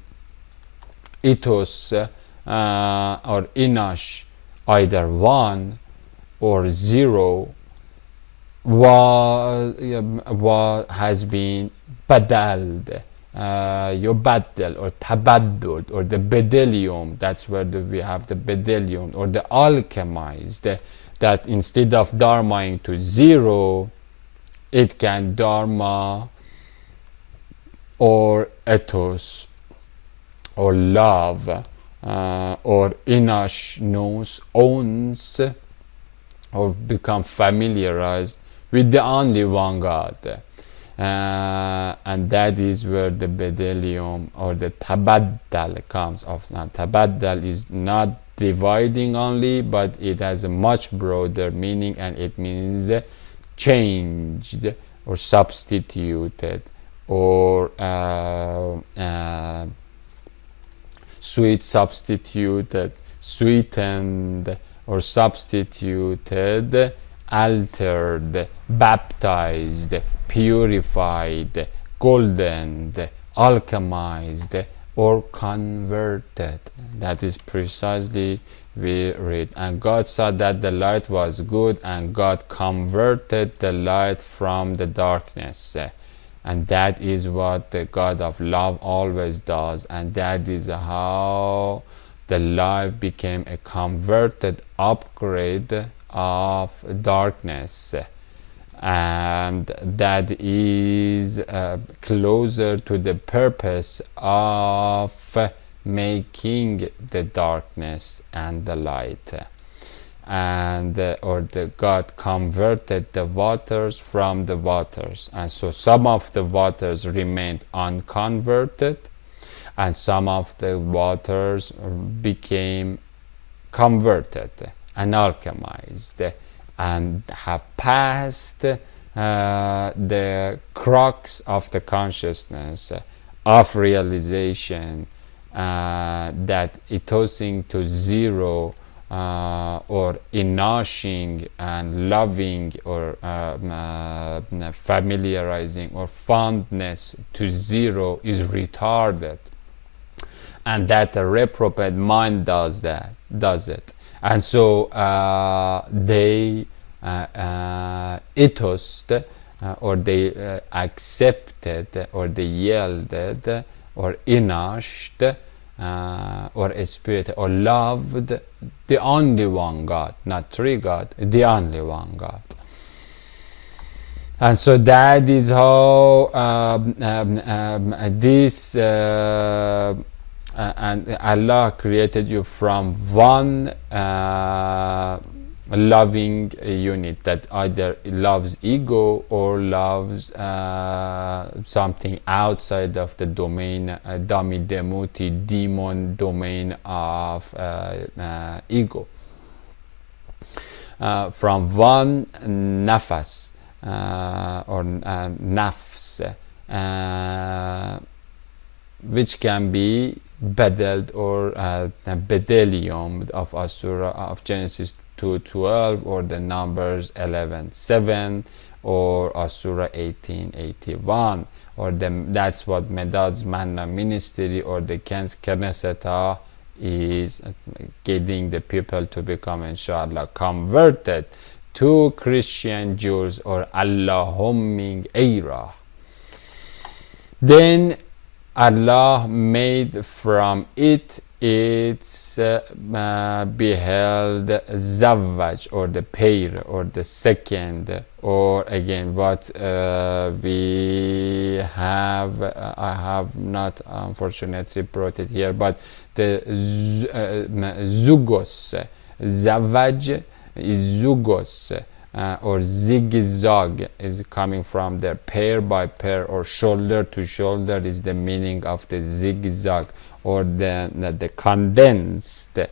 ethos or inash either 1 or 0 what has been badaled, yubaddal or tabaddud, or the bedelium. That's where we have the bedelium, or the alchemized, that instead of dharmaing to 0, it can dharma or ethos or love, or inash owns or become familiarized with the only one God, and that is where the bedelium or the tabaddal comes of. Now, tabaddal is not dividing only, but it has a much broader meaning, and it means changed or substituted or substituted, sweetened, or substituted, altered, baptized, purified, goldened, alchemized, or converted. That is precisely we read. And God saw that the light was good, and God converted the light from the darkness. And that is what the God of love always does, and that is how the life became a converted upgrade of darkness, and that is closer to the purpose of making the darkness and the light. And or the God converted the waters from the waters, and so some of the waters remained unconverted, and some of the waters became converted and alchemized, and have passed the crux of the consciousness of realization, that ethosing to 0 or inashing and loving or familiarizing or fondness to 0 is retarded, and that the reprobate mind does it, and so they ethosed, or they accepted, or they yielded, or inashed, or spirit, or loved the only one God, not 3 God, the only one God. And so that is how this and Allah created you from one loving unit that either loves ego or loves something outside of the domain, demuti, demon domain of ego, from one nafas or nafs, which can be bedelt or bedelium of Asura of Genesis 2:12, or the Numbers 11:7, or Asura 18:81, or that's what Medad's Manna ministry or the Knesset is getting the people to become, inshallah, converted to Christian Jews or Allahuming era. Then Allah made from it its beheld Zavvaj, or the pair, or the second, or again what we have, I have not unfortunately brought it here, but the Zugos. Zavvaj is Zugos, or zigzag is coming from the pair by pair or shoulder to shoulder is the meaning of the zigzag, or the condensed, or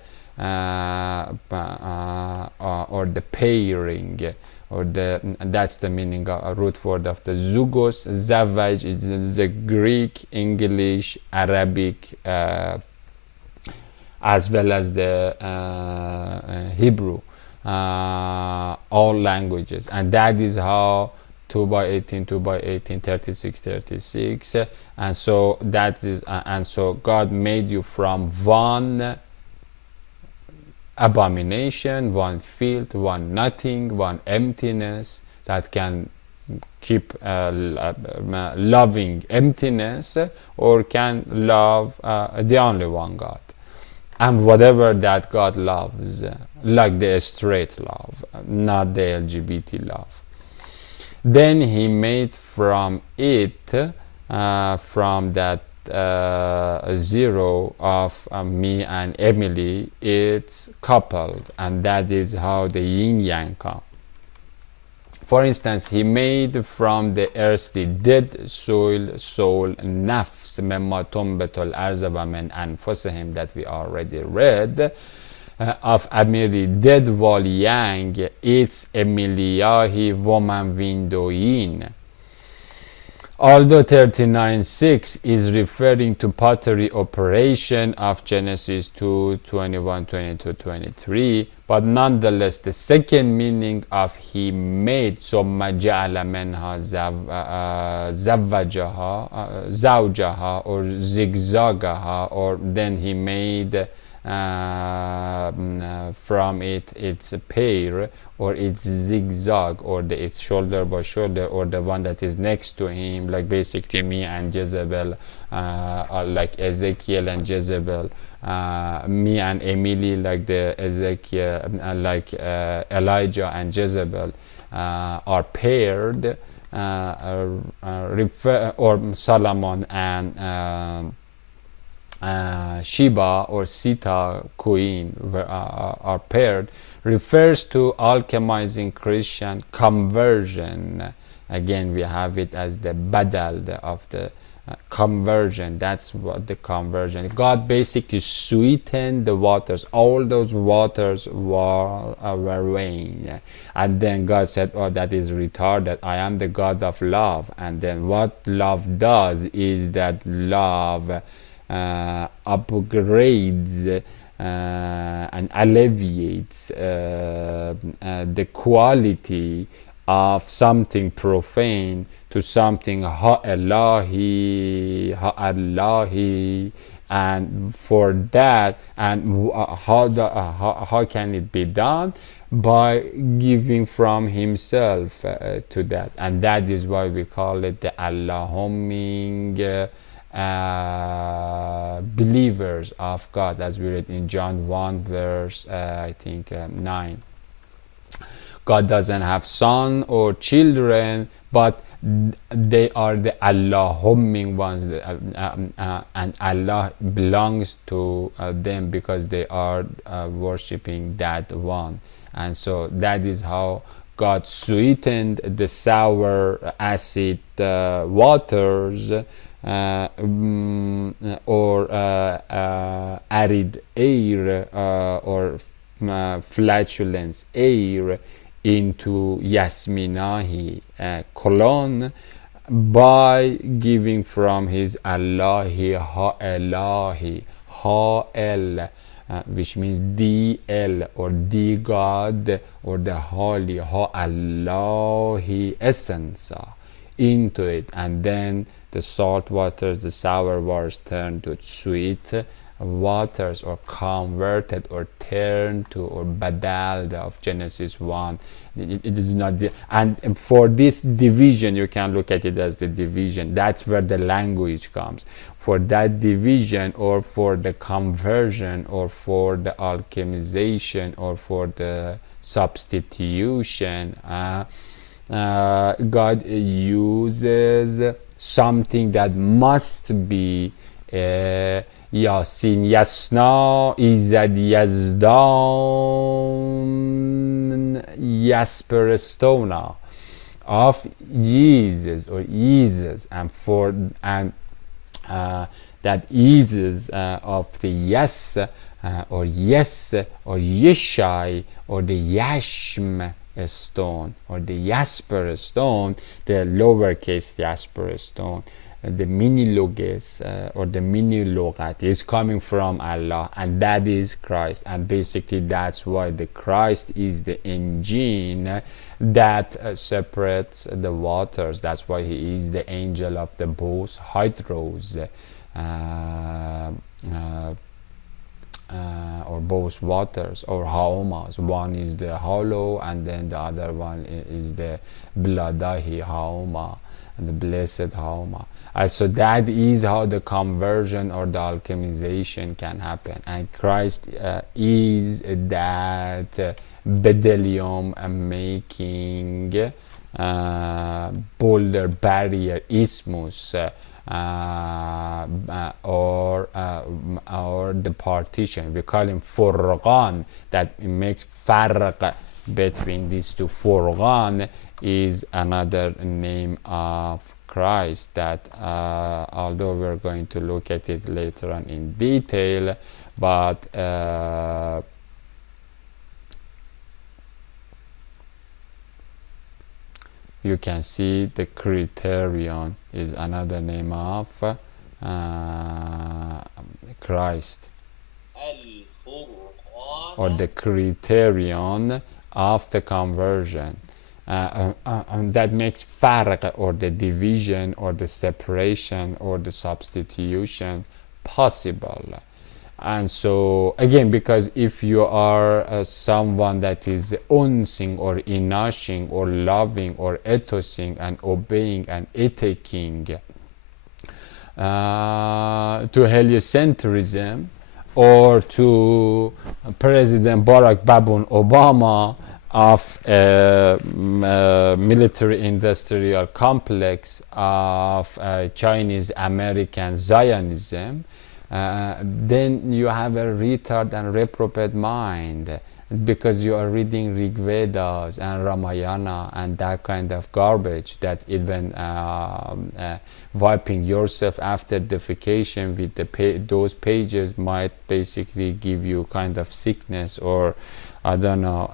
the pairing, or that's the meaning of root word of the zugos. Zavaj is the Greek, English, Arabic, as well as the Hebrew, all languages, and that is how 2 by 18, 2 by 18, 36, 36, and so that is, and so God made you from one abomination, one filth, one nothing, one emptiness that can keep loving emptiness, or can love the only one God, and whatever that God loves, like the straight love, not the LGBT love. Then he made from it, from that zero of me and Emily, it's coupled, and that is how the yin yang come. For instance, he made from the earthly dead soul nafs mimma tunbitul arza wa min anfusihim, that we already read, of Amiri dead wal yang, it's Emiliyahi woman windoyin. Although 39:6 is referring to pottery operation of Genesis 2:21, 22, 23, but nonetheless the second meaning of he made summa ja'ala minha zawjaha or zigzagaha, or then he made from it its pair, or its zigzag, or its shoulder by shoulder, or the one that is next to him, like basically me and Jezebel, or like Ezekiel and Jezebel, me and Emily, like the Ezekiel, like Elijah and Jezebel, are paired, or Solomon and Sheba or Sita queen are paired, refers to alchemizing Christian conversion. Again, we have it as the badal of the conversion. That's what the conversion. God basically sweetened the waters. All those waters were rain, and then God said, "Oh, that is retarded. I am the God of love." And then what love does is that love upgrades and alleviates the quality of something profane to something ha'Allahi, and for that, and how can it be done? By giving from himself to that, and that is why we call it the Allahuming believers of God, as we read in John 1 verse I think 9. God doesn't have son or children, but they are the Allahuming ones, and Allah belongs to them because they are worshipping that one. And so that is how God sweetened the sour acid waters, or arid air, or flatulence air, into Yasminahi colon, by giving from his Allahi ha'Elahi. Ha-El, which means the El, or the God, or the Holy, Ha-Allahi essence into it, and then the salt waters, the sour waters turn to sweet waters, or converted, or turned to, or badaled of Genesis 1. It is not and for this division, you can look at it as the division. That's where the language comes. For that division, or for the conversion, or for the alchemization, or for the substitution, God uses something that must be Yasin Yasna Izad Yazdan Yasperstona of Jesus, or Jesus, and that eases of the yes, or yes, or yeshai, or the yashm stone, or the jasper stone, the lowercase jasper stone, the mini logos, or the mini logat, is coming from Allah, and that is Christ. And basically that's why the Christ is the engine that separates the waters. That's why he is the angel of the both hydros, or both waters, or haumas. One is the hollow, and then the other one is the bladahi hauma, and the blessed hauma. So that is how the conversion or the alchemization can happen, and Christ is that bedelium making boulder barrier isthmus, or the partition. We call him furqan, that makes farq between these two. Furqan is another name of Christ that although we're going to look at it later on in detail, but you can see the criterion is another name of Christ, or the criterion of the conversion. That makes farq, or the division, or the separation, or the substitution possible. And so again, because if you are someone that is unsing, or inashing, or loving, or ethosing, and obeying, and ethicing to heliocentrism, or to President Barack Obama of a military industrial complex of Chinese American Zionism, then you have a retard and reprobate mind, because you are reading Rig Vedas and Ramayana and that kind of garbage, that even wiping yourself after defecation with those pages might basically give you kind of sickness, or I don't know,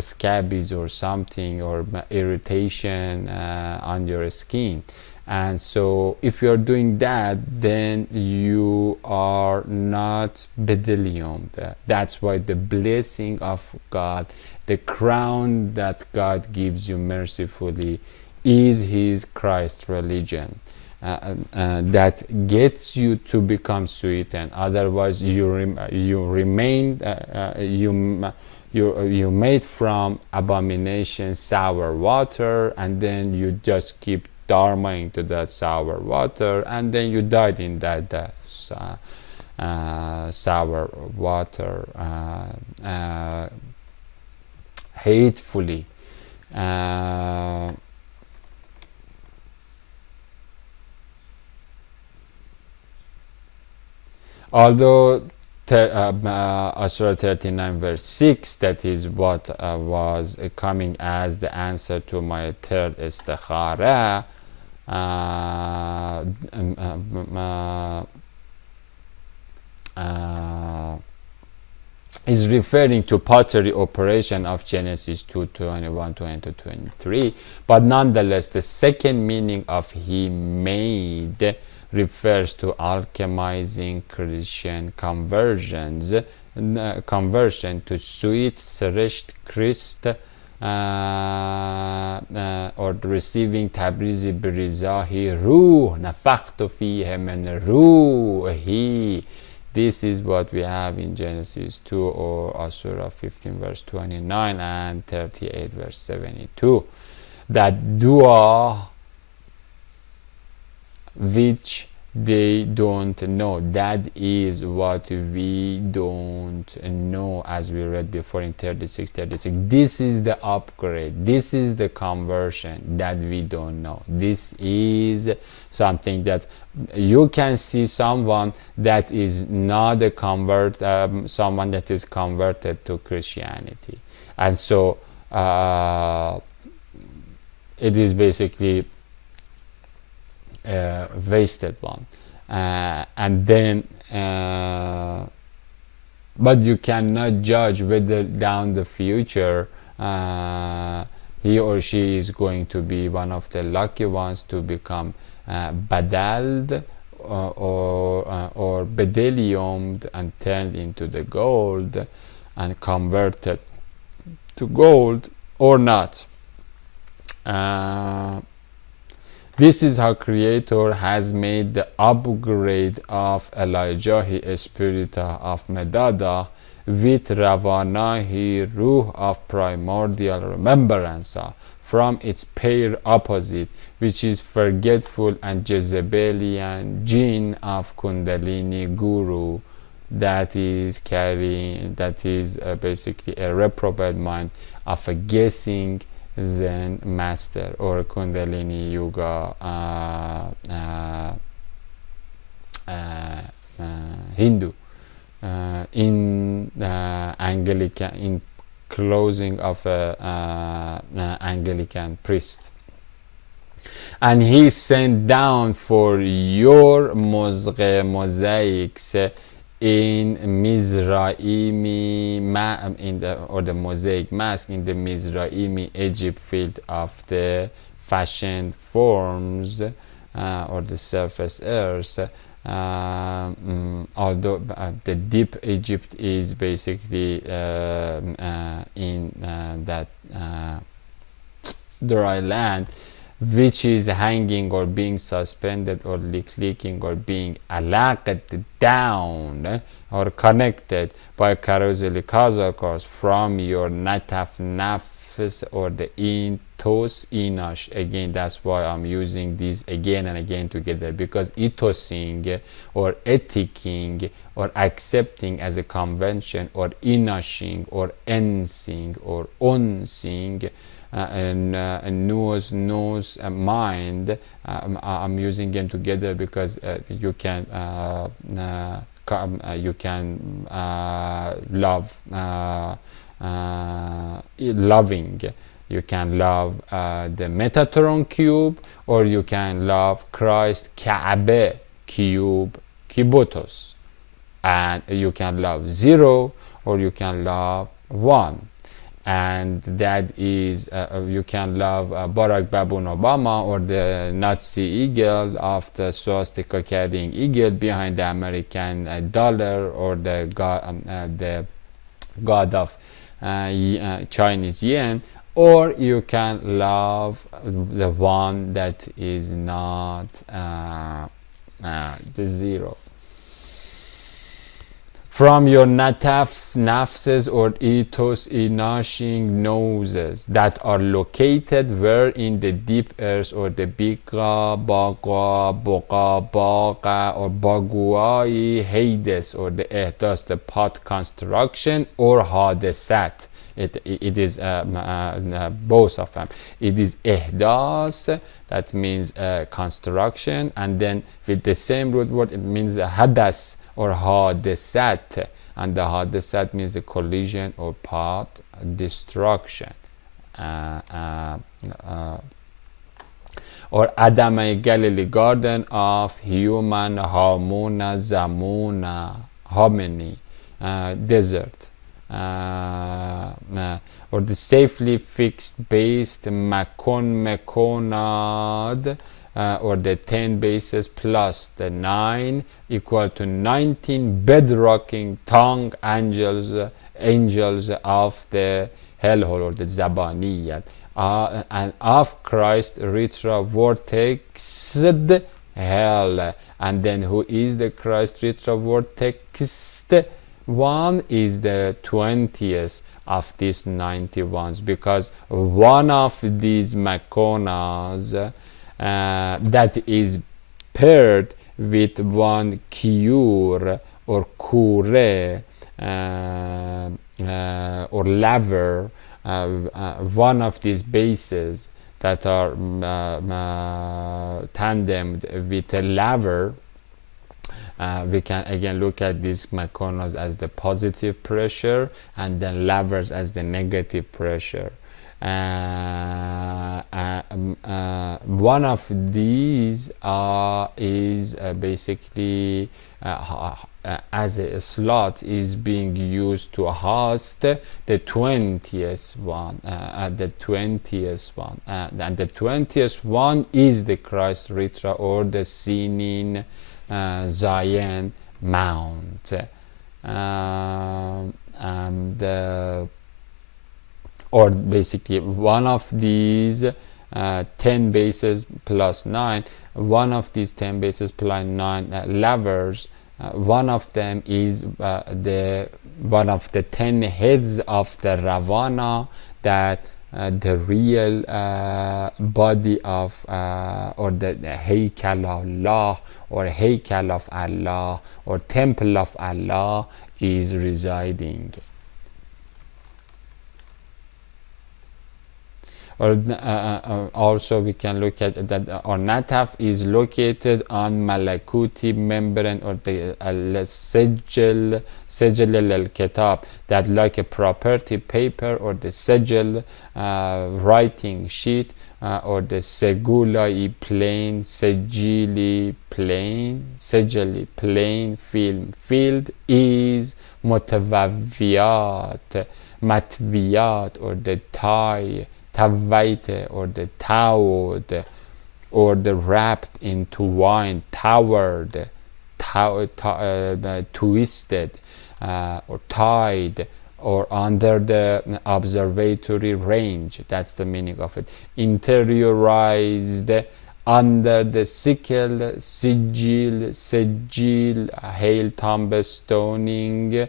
scabies or something, or irritation on your skin. And so if you're doing that, then you are not bedelium. That's why the blessing of God, the crown that God gives you mercifully, is his Christ religion. That gets you to become sweetened. Otherwise you made from abomination sour water, and then you just keep dharma into that sour water, and then you died in that sour water hatefully. Although Surah 39 verse 6, that is what was coming as the answer to my third istikhara, is referring to pottery operation of Genesis 2:21, 22, 23, but nonetheless the second meaning of he made refers to alchemizing Christian conversion to sweet Sresht Christ, or receiving Tabrizi Birizahi Ruh Nafaktu fihe min Ruhi. This is what we have in Genesis 2 or Surah 15 verse 29 and 38 verse 72. That dua which they don't know, that is what we don't know, as we read before in 36. This is the upgrade, this is the conversion that we don't know. This is something that you can see someone that is not a convert, someone that is converted to Christianity, and so it is basically wasted one, and then but you cannot judge whether down the future he or she is going to be one of the lucky ones to become badald or bedeliumed and turned into the gold and converted to gold or not. This is how Creator has made the upgrade of Elijah spirit of Medada with Ravanahi Ruh of primordial remembrance from its pair opposite, which is forgetful and Jezebelian jinn of Kundalini Guru, that is carrying, that is basically a reprobate mind of a guessing Zen master or Kundalini Yoga Hindu in Anglican, in closing of a Anglican priest. And he sent down for your mosaics in Mizraimi, or the mosaic mask in the Mizraimi Egypt field of the fashioned forms or the surface earth. Although the deep Egypt is basically in that dry land, which is hanging or being suspended or leaking or being alaqed down or connected by carousel course from your nataf nafs or the intos inash. Again, that's why I'm using these again and again together, because itosing or ethicing or accepting as a convention or inashing or ensing or onsing and knows mind. I'm using them together because you can love loving. You can love the Metatron cube, or you can love Christ Kaaba cube kibotos, and you can love 0 or you can love 1. And that is you can love Barack Baboon Obama or the Nazi eagle of the swastika carrying eagle behind the American dollar, or the god of Chinese yen, or you can love the one that is not the 0. From your nataf nafses or ethos inashing noses that are located where in the deep earth, or the biqa, baqa, boqa, baqa, or baguai, hades, or the ehdas, the pot construction, or hadesat. It is both of them. It is ehdas, that means construction, and then with the same root word it means hadas or hadesat, and the hadesat means a collision or part destruction. Or Adamai Galilee, garden of human harmona zamuna harmony, desert. Or the safely fixed based makon mekonad or the 10 bases plus the 9 equal to 19 bedrocking tongue angels of the hellhole or the Zabaniyat, and of Christ retrovortexed hell. And then who is the Christ retrovortexed one? Is the 20th of these 91s, because one of these makonas that is paired with one cure or kure or laver, one of these bases that are tandemed with a laver, we can again look at these makonas as the positive pressure and then lavers as the negative pressure. One of these is basically as a slot is being used to host the 20th one, and the 20th one is the Christ Ritra or the Sinin Zion Mount, and or basically one of these 10 bases plus 9, one of these 10 bases plus 9 lavers, one of them is one of the 10 heads of the Ravana, that the real body of or the Haykal of Allah or Haykal of Allah or Temple of Allah is residing. Or also we can look at that our nataf is located on Malakuti membrane or the Sejel al-Kitab, that like a property paper or the Sejel writing sheet or the Segulai plain, Sejili plain film field is Mutavaviyat, Matviyat or the tie, Tavaite or the towed or the wrapped into wine, towered, twisted or tied or under the observatory range. That's the meaning of it. Interiorized under the sickle, sigil, hail, tombstoning.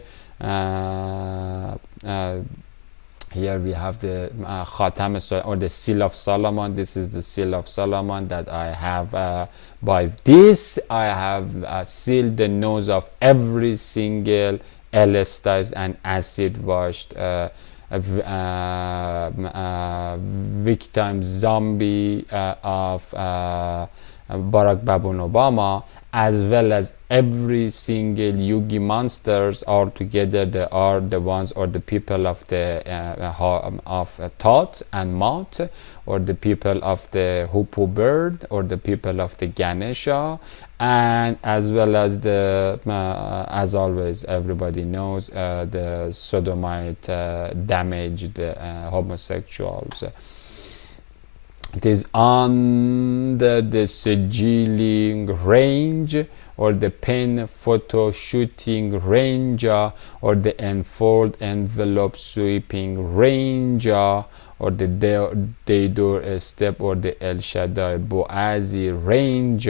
Here we have the Khatam or the seal of Solomon. This is the seal of Solomon that I have. By this, I have sealed the nose of every single elastized and acid washed victim zombie of Barack Babun Obama, as well as every single Yugi monsters all together. They are the ones or the people of the Thoth and Mouth, or the people of the Hoopoe bird, or the people of the Ganesha, and as well as the as always everybody knows the sodomite damaged homosexuals. It is under the sigilling range or the pen photo shooting range or the enfold envelope sweeping range or the Dedur step or the El Shaddai Boazi range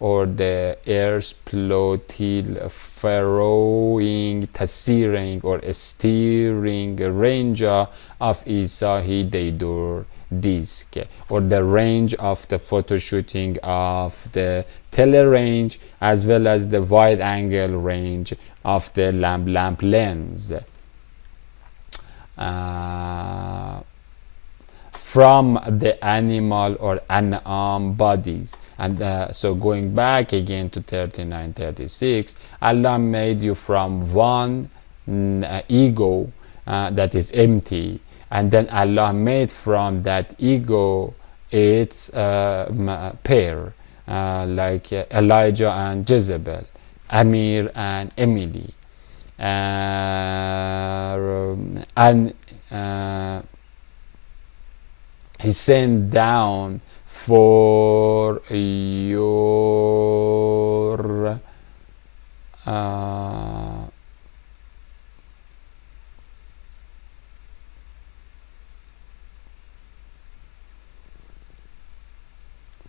or the airs plotil furrowing tasirring or steering range of Isahi Dedur disc, or the range of the photo shooting of the tele range, as well as the wide angle range of the lamp lens. From the animal or an'am bodies. And so going back again to 39:36, Allah made you from one ego that is empty, and then Allah made from that ego its pair, like Elijah and Jezebel, Amir and Emily, and he sent down for your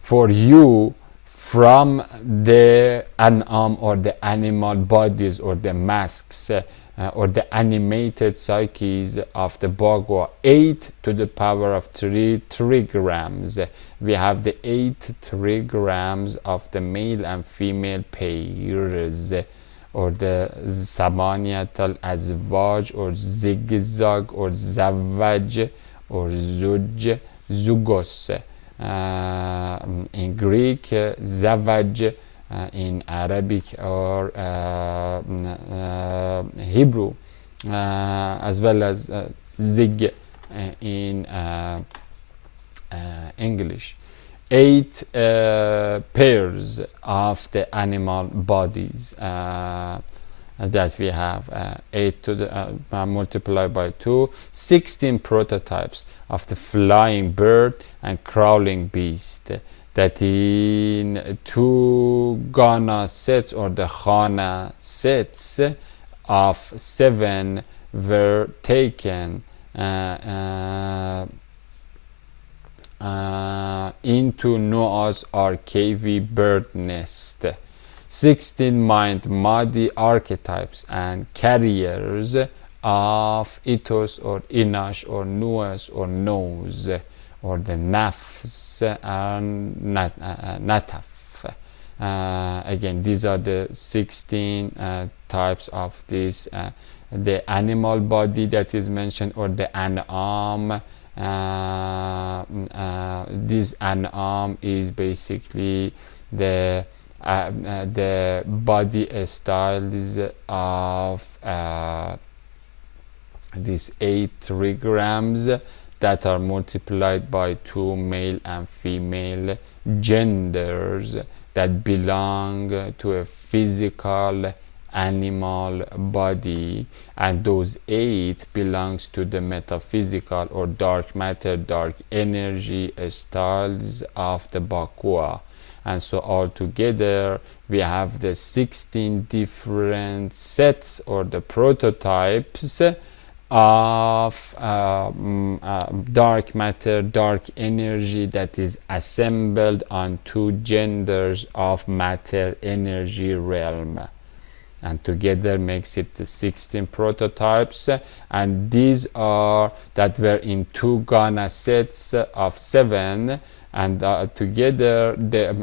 for you from the an'am or the animal bodies or the masks or the animated psyches of the Bagua, 8 to the power of 3 trigrams. We have the 8 trigrams of the male and female pairs, or the Samaniyat al-Azwaj, or zigzag, or Zawaj, or Zuj, Zugos. In Greek, Zawaj, in Arabic or Hebrew, as well as Zig in English. 8 pairs of the animal bodies that we have, 8 to the multiplied by 2, 16 prototypes of the flying bird and crawling beast, that in 2 Ghana sets or the Khana sets of 7 were taken into Noah's Arkavi bird nest. 16 Mahdi archetypes and carriers of Ethos or Inash or Nuas or Nose, or the Nafs and Nataf. Again, these are the 16 types of this, the animal body that is mentioned, or the An'am. This An'am is basically the body styles of these 8 trigrams that are multiplied by 2 male and female genders that belong to a physical animal body, and those 8 belongs to the metaphysical or dark matter, dark energy styles of the Bakua. And so altogether we have the 16 different sets or the prototypes of dark matter, dark energy that is assembled on 2 genders of matter energy realm, and together makes it the 16 prototypes. And these are that were in 2 Ghana sets of 7, and together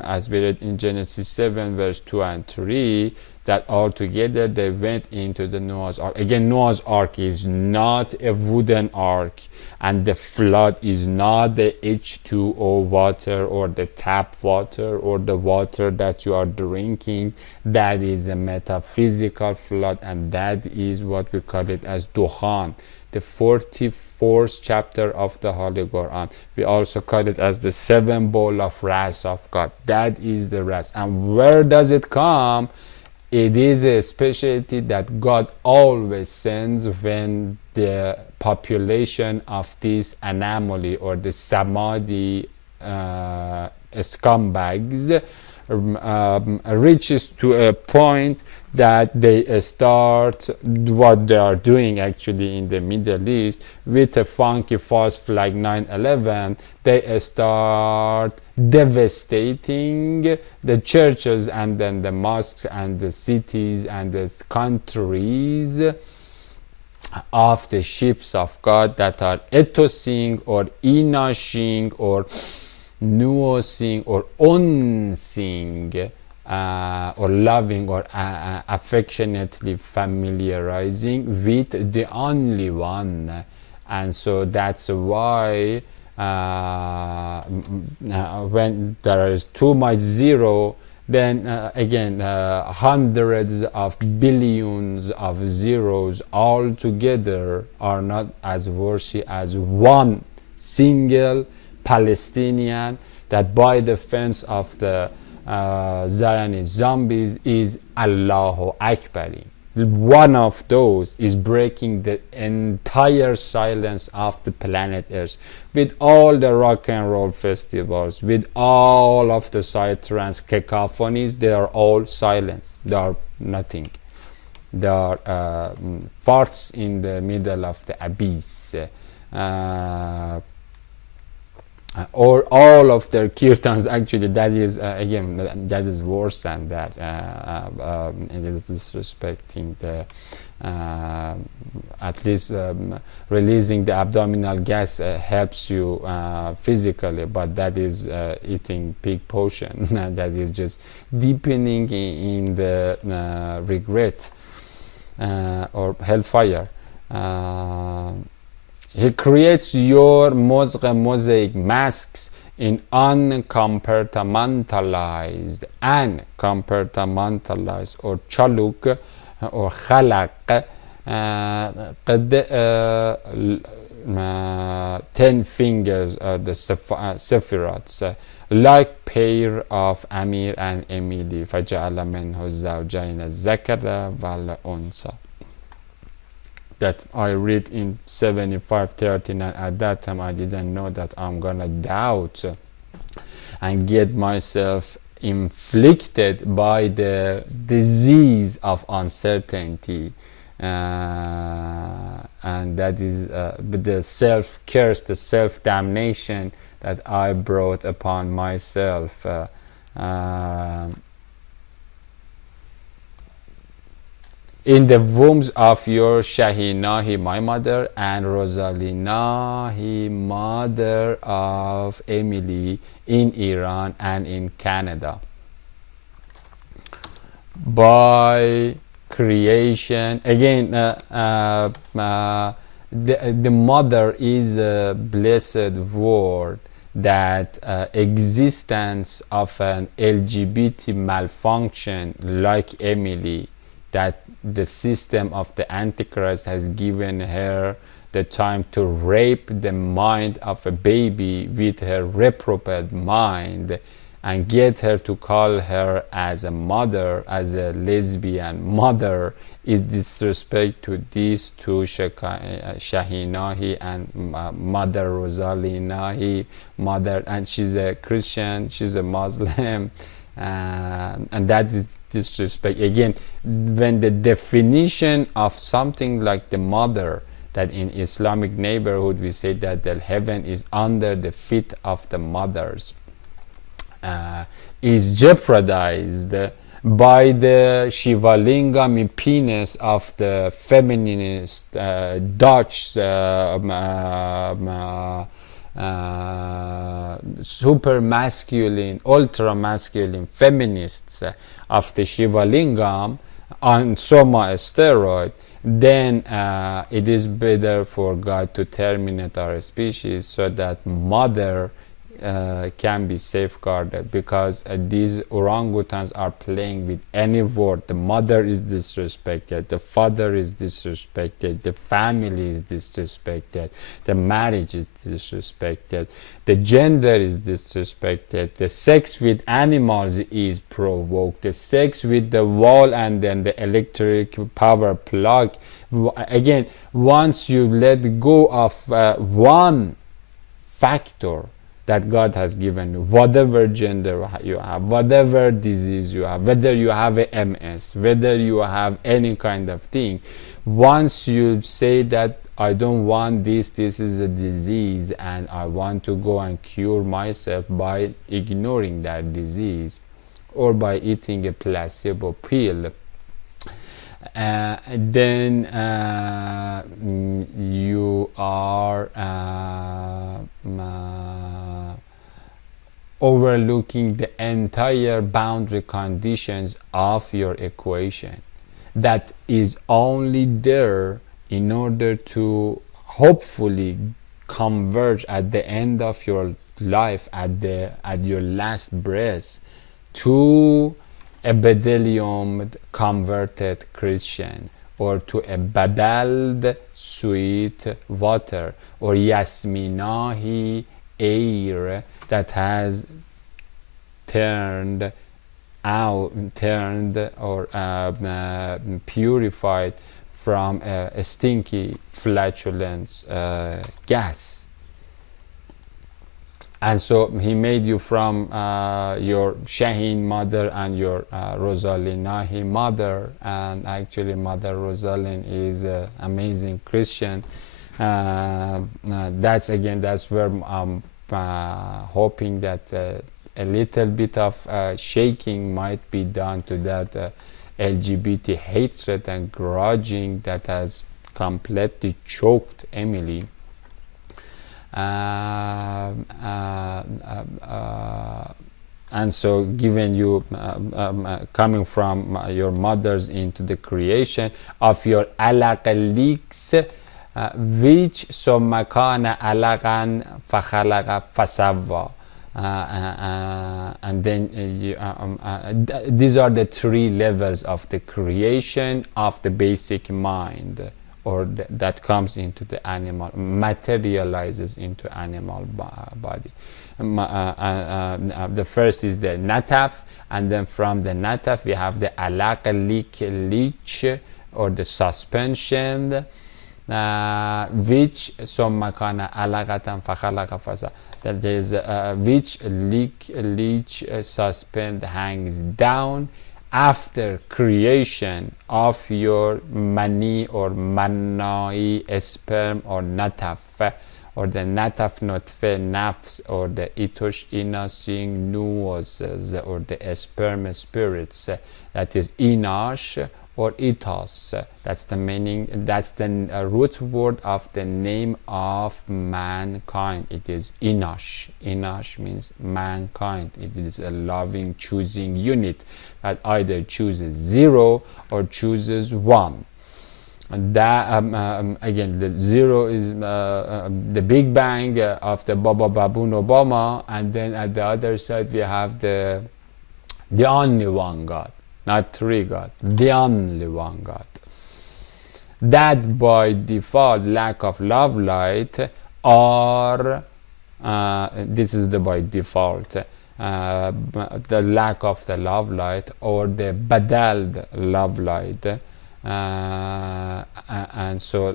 as we read in Genesis 7 verse 2 and 3, that all together they went into the Noah's Ark. Again, Noah's Ark is not a wooden ark, and the flood is not the H2O water or the tap water or the water that you are drinking. That is a metaphysical flood, and that is what we call it as Duhan, the 44th chapter of the Holy Quran. We also call it as the 7 bowl of wrath of God. That is the wrath. And where does it come? It is a specialty that God always sends when the population of this anomaly or the Samadhi scumbags reaches to a point that they start what they are doing actually in the Middle East with a funky false flag 9/11. They start devastating the churches and then the mosques and the cities and the countries of the ships of God that are ethosing or inashing or nuosing or unsing, or loving or affectionately familiarizing with the only one. And so that's why when there is too much zero, then again hundreds of billions of zeros all together are not as worthy as one single Palestinian that by the fence of the Zionist zombies is Allahu Akbar. one of those is breaking the entire silence of the planet Earth, with all the rock and roll festivals, with all of the psytrance cacophonies. They are all silence. They are nothing. They are farts in the middle of the abyss. Or all of their kirtans. Actually, that is again, that is worse than that. It is disrespecting the at least releasing the abdominal gas helps you physically, but that is eating pig potion. That is just deepening in the regret or hellfire. He creates your mosaic masks in uncompartmentalized or chaluk or khalaq قد 10 fingers are the sephirats, like pair of Amir and Emily. فجعل منه الزوجين الذكر والأنثى. That I read in 7539. At that time I didn't know that I'm gonna doubt and get myself inflicted by the disease of uncertainty, and that is the self-curse, the self-damnation that I brought upon myself. In the wombs of your Shahinahi, my mother, and Rosalinahi, mother of Emily, in Iran and in Canada. By creation, again, the mother is a blessed word that existence of an LGBT malfunction like Emily, that the system of the Antichrist has given her the time to rape the mind of a baby with her reprobate mind and get her to call her as a mother, as a lesbian mother, is disrespect to these two Shahinahi and mother Rosalinahi, mother, and she's a Christian, she's a Muslim, and that is disrespect. Again, when the definition of something like the mother, that in Islamic neighborhood we say that the heaven is under the feet of the mothers, is jeopardized by the Shivalingam penis of the feminist Dutch super masculine, ultra masculine feminists of the Shivalingam on Soma steroid, then it is better for God to terminate our species so that mother can be safeguarded, because these orangutans are playing with any word. The mother is disrespected, the father is disrespected, the family is disrespected, the marriage is disrespected, the gender is disrespected, the sex with animals is provoked, the sex with the wall and then the electric power plug. Again, once you let go of one factor that God has given you, whatever gender you have, whatever disease you have, whether you have a MS, whether you have any kind of thing, once you say that I don't want this is a disease and I want to go and cure myself by ignoring that disease or by eating a placebo pill, then you are overlooking the entire boundary conditions of your equation that is only there in order to hopefully converge at the end of your life, at your last breath, to a bedelium converted Christian, or to a badald sweet water, or yasminahi air that has turned out, turned or purified from a stinky flatulence gas. And so he made you from your Shaheen mother and your Rosalinahi mother, and actually Mother Rosalind is an amazing Christian. That's where I'm hoping that a little bit of shaking might be done to that LGBT hatred and grudging that has completely choked Emily. And so given you coming from your mothers into the creation of your alaqaliks, which summa kana alaqan fakhalaqa fasawwa, and then these are the three levels of the creation of the basic mind, or that comes into the animal, materializes into animal body. The first is the nataf, and then from the nataf we have the alaq-lik-lich, or the suspension, which summa kana alaqatan fakhalaqa fasa, that there is which lich suspend hangs down after creation of your mani or manai sperm or nataf, or the nataf nutfe nafs, or the itush inasing nuoses, or the sperm spirits, that is inash or itos. That's the meaning, that's the root word of the name of mankind. It is inash. Inash means mankind. It is a loving choosing unit that either chooses 0 or chooses 1. And that again, the 0 is the Big Bang of the Baba Baboon Obama, and then at the other side we have the only one God. Not 3 God, the only one God. That by default lack of love light, or this is the by default, the lack of the love light, or the badaled love light. And so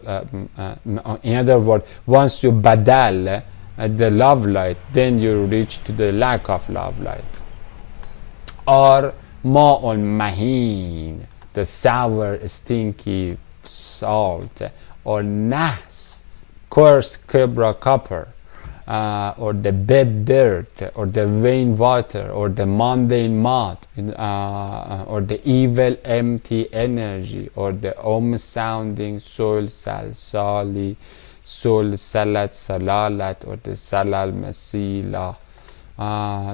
in other words, once you badal the love light, then you reach to the lack of love light. Or ma'ul mahin, the sour stinky salt, or nas, coarse cobra copper, or the bed dirt, or the vain water, or the mundane mud, or the evil empty energy, or the sounding soul salsali, soul salat salalat, or the salal masila,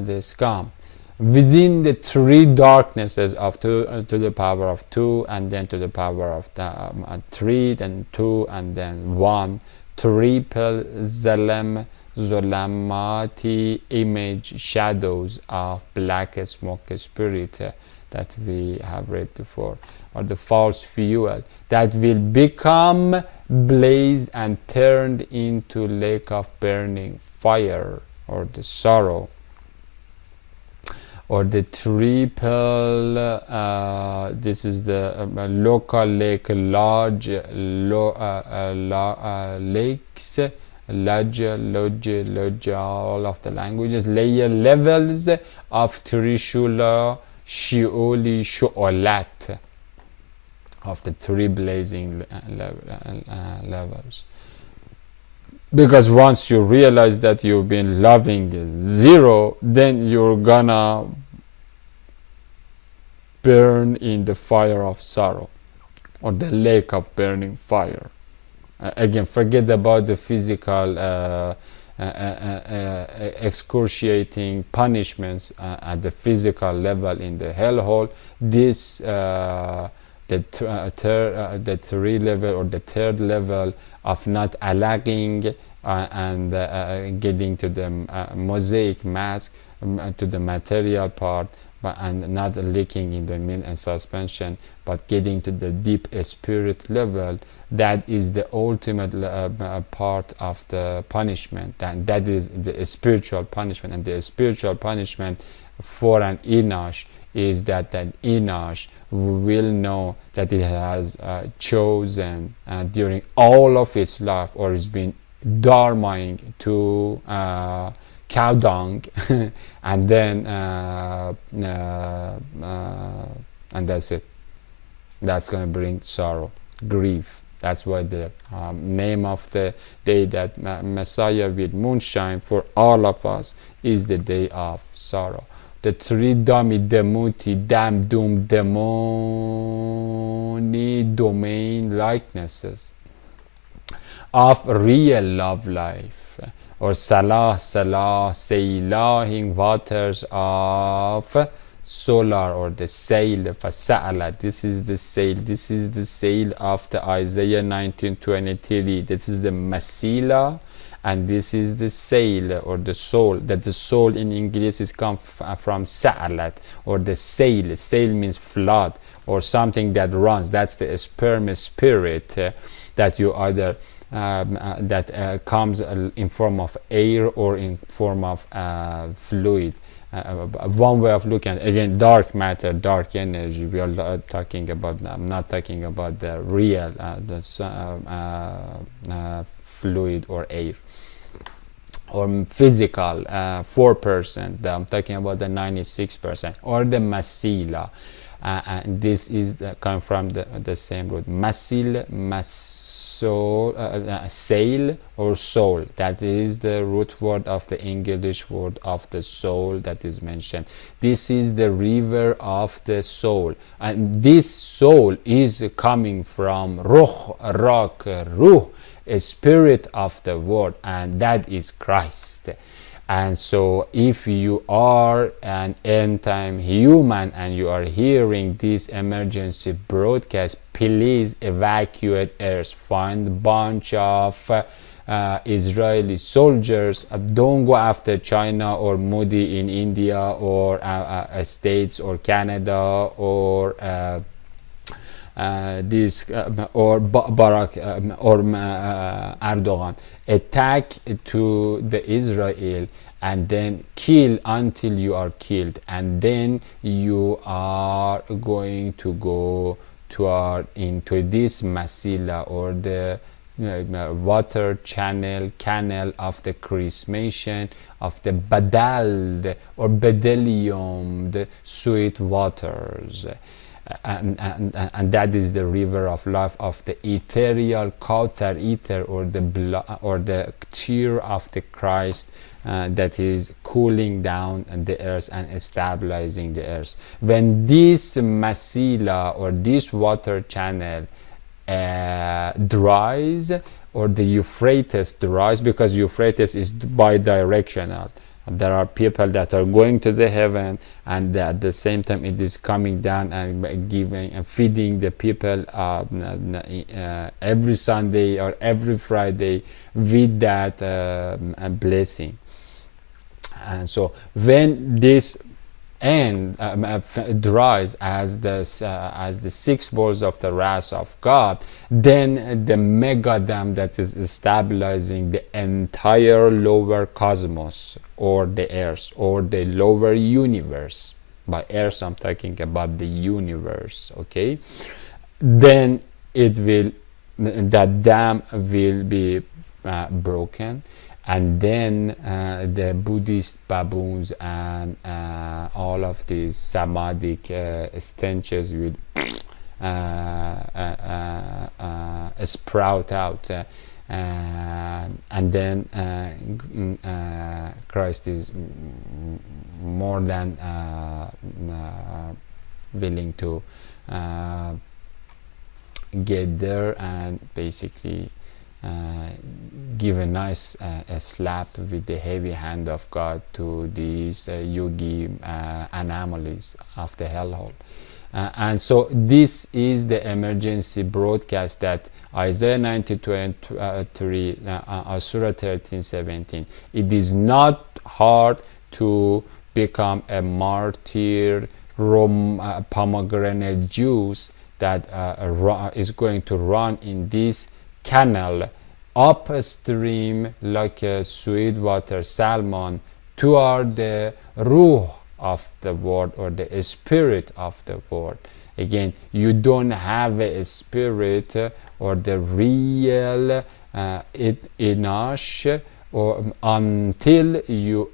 the scum. Within the 3 darknesses of 2 to the power of 2, and then to the power of 3, then 2, and then 1, triple zalem zolamati image shadows of black smoke spirit that we have read before, or the false fuel that will become blazed and turned into lake of burning fire, or the sorrow, or the triple, this is the local lake, large lakes, lodge, all of the languages, layer levels of Trishula, Shioli, Shu'olat, of the 3 blazing levels. Because once you realize that you've been loving 0, then you're gonna burn in the fire of sorrow, or the lake of burning fire. Again, forget about the physical excruciating punishments at the physical level in the hellhole. This the 3 level, or the 3rd level of not allowing and getting to the mosaic mask, to the material part, and not leaking in the middle and suspension, but getting to the deep spirit level. That is the ultimate part of the punishment, and that is the spiritual punishment. And the spiritual punishment for an Enosh is that Enosh will know that it has chosen during all of its life, or has been dharmaing to cow dung, and then and that's it. That's going to bring sorrow, grief. That's why the name of the day that Messiah will moonshine for all of us is the day of sorrow. The three dami demuti dam dum demoni domain likenesses of real love life, or salah sailing waters of solar, or the sail fasa'ala. This is the sail of the Isaiah 19:23. This is the masila, and this is the sail, or the soul. That the soul in English is come from sa'alat, or the sail. Sail means flood, or something that runs. That's the sperm spirit that you either that comes in form of air or in form of fluid. One way of looking at, again, dark matter, dark energy. We are talking about, I'm not talking about the real fluid or air or physical 4%. I'm talking about the 96%, or the masila, and this is come from the same root, masil, soul, sail or soul. That is the root word of the English word of the soul that is mentioned. This is the river of the soul, and this soul is coming from ruh, ruh, a spirit of the word, and that is Christ. And so if you are an end-time human and you are hearing this emergency broadcast, please evacuate Earth. Find a bunch of Israeli soldiers. Don't go after China or Modi in India, or States or Canada, or this or Barack or Erdogan. Attack to the Israel and then kill until you are killed, and then you are going to go into this masila, or the water canal of the chrismation of the badal or bedelium, the sweet waters. And that is the river of life of the ethereal Kauthar ether, or the blood, or the tear of the Christ that is cooling down the earth and stabilizing the earth. When this masila, or this water channel dries, or the Euphrates dries, because Euphrates is bi-directional. There are people that are going to the heaven, and at the same time it is coming down and giving and feeding the people every Sunday or every Friday with that blessing. And so when this dries as the six bowls of the wrath of God, then the mega dam that is stabilizing the entire lower cosmos, or the earth, or the lower universe. By earth I'm talking about the universe, okay? Then that dam will be broken, and then the Buddhist baboons and all of these Samadhic stenches will sprout out, and then Christ is more than willing to get there and basically give a nice a slap with the heavy hand of God to these yogi anomalies of the hellhole. And so this is the emergency broadcast that Isaiah 90:23, Surah 13:17. It is not hard to become a martyr, pomegranate juice that is going to run in this canal upstream like a sweet water salmon toward the ruh of the word or the spirit of the word. Again, you don't have a spirit or the real Enosh or until you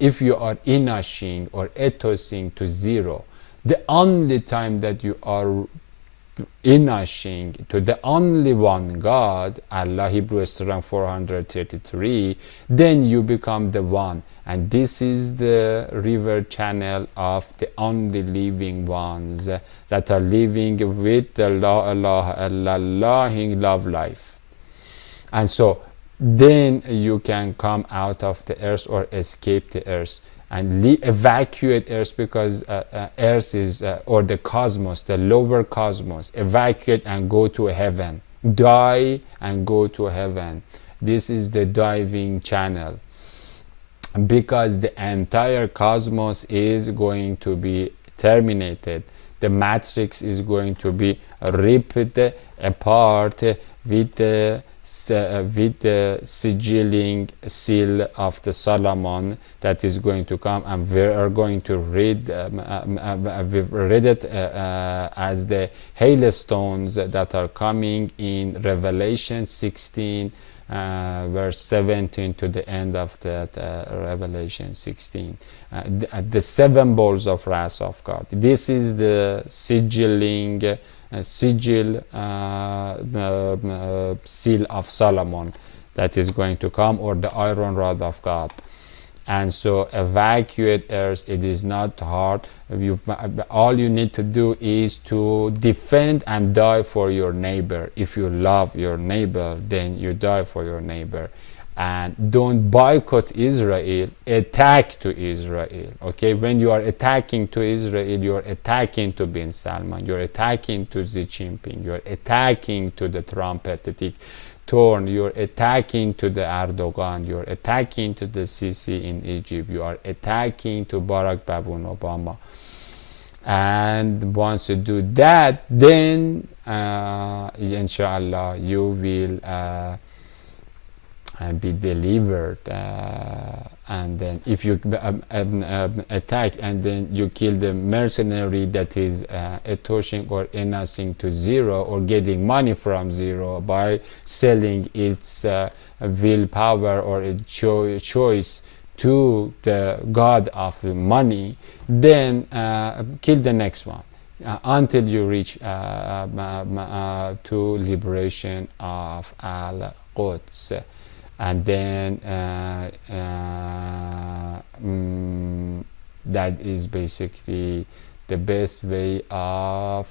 if you are Enoshing or ethosing to zero. The only time that you are Enoshing to the only one God, Allah, Hebrews 433, then you become the one. And this is the river channel of the only living ones that are living with the Allah in love life. And so then you can come out of the earth or escape the earth and evacuate earth, because earth is or the cosmos, the lower cosmos. Evacuate and go to heaven, die and go to heaven. This is the diving channel, because the entire cosmos is going to be terminated. The matrix is going to be ripped apart with the sigilling seal of the Solomon that is going to come, and we are going to read we've read it as the hailstones that are coming in Revelation 16 verse 17 to the end of that Revelation 16, the 7 bowls of wrath of God. This is the sigilling sigil seal of Solomon that is going to come, or the iron rod of God. And so evacuate earth. It is not hard. All you need to do is to defend and die for your neighbor. If you love your neighbor, then you die for your neighbor. And don't boycott Israel, attack to Israel. Okay, when you are attacking to Israel, you are attacking to bin Salman, you're attacking to Xi Jinping, you're attacking to the Trumpetic torn, you're attacking to the Erdogan, you're attacking to the Sisi in Egypt, you are attacking to Barack Obama. And once you do that, then inshallah you will and be delivered. And then if you attack and then you kill the mercenary that is etoshing or enhancing to zero, or getting money from zero by selling its willpower or its choice to the god of money, then kill the next one until you reach to liberation of Al-Quds. And then that is basically the best way of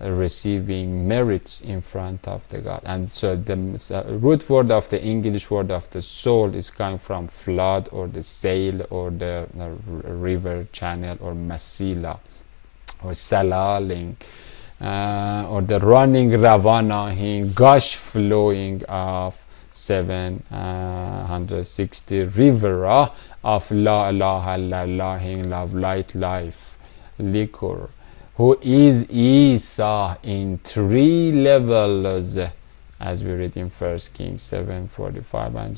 receiving merits in front of the God. And so the root word of the English word of the soul is coming from flood, or the sail, or the river channel, or masila, or salaling, or the running ravana, gush flowing of 760 river of La ilaha illallah, love, light, life, liquor, who is Isa in 3 levels, as we read in 1 Kings 7:45 and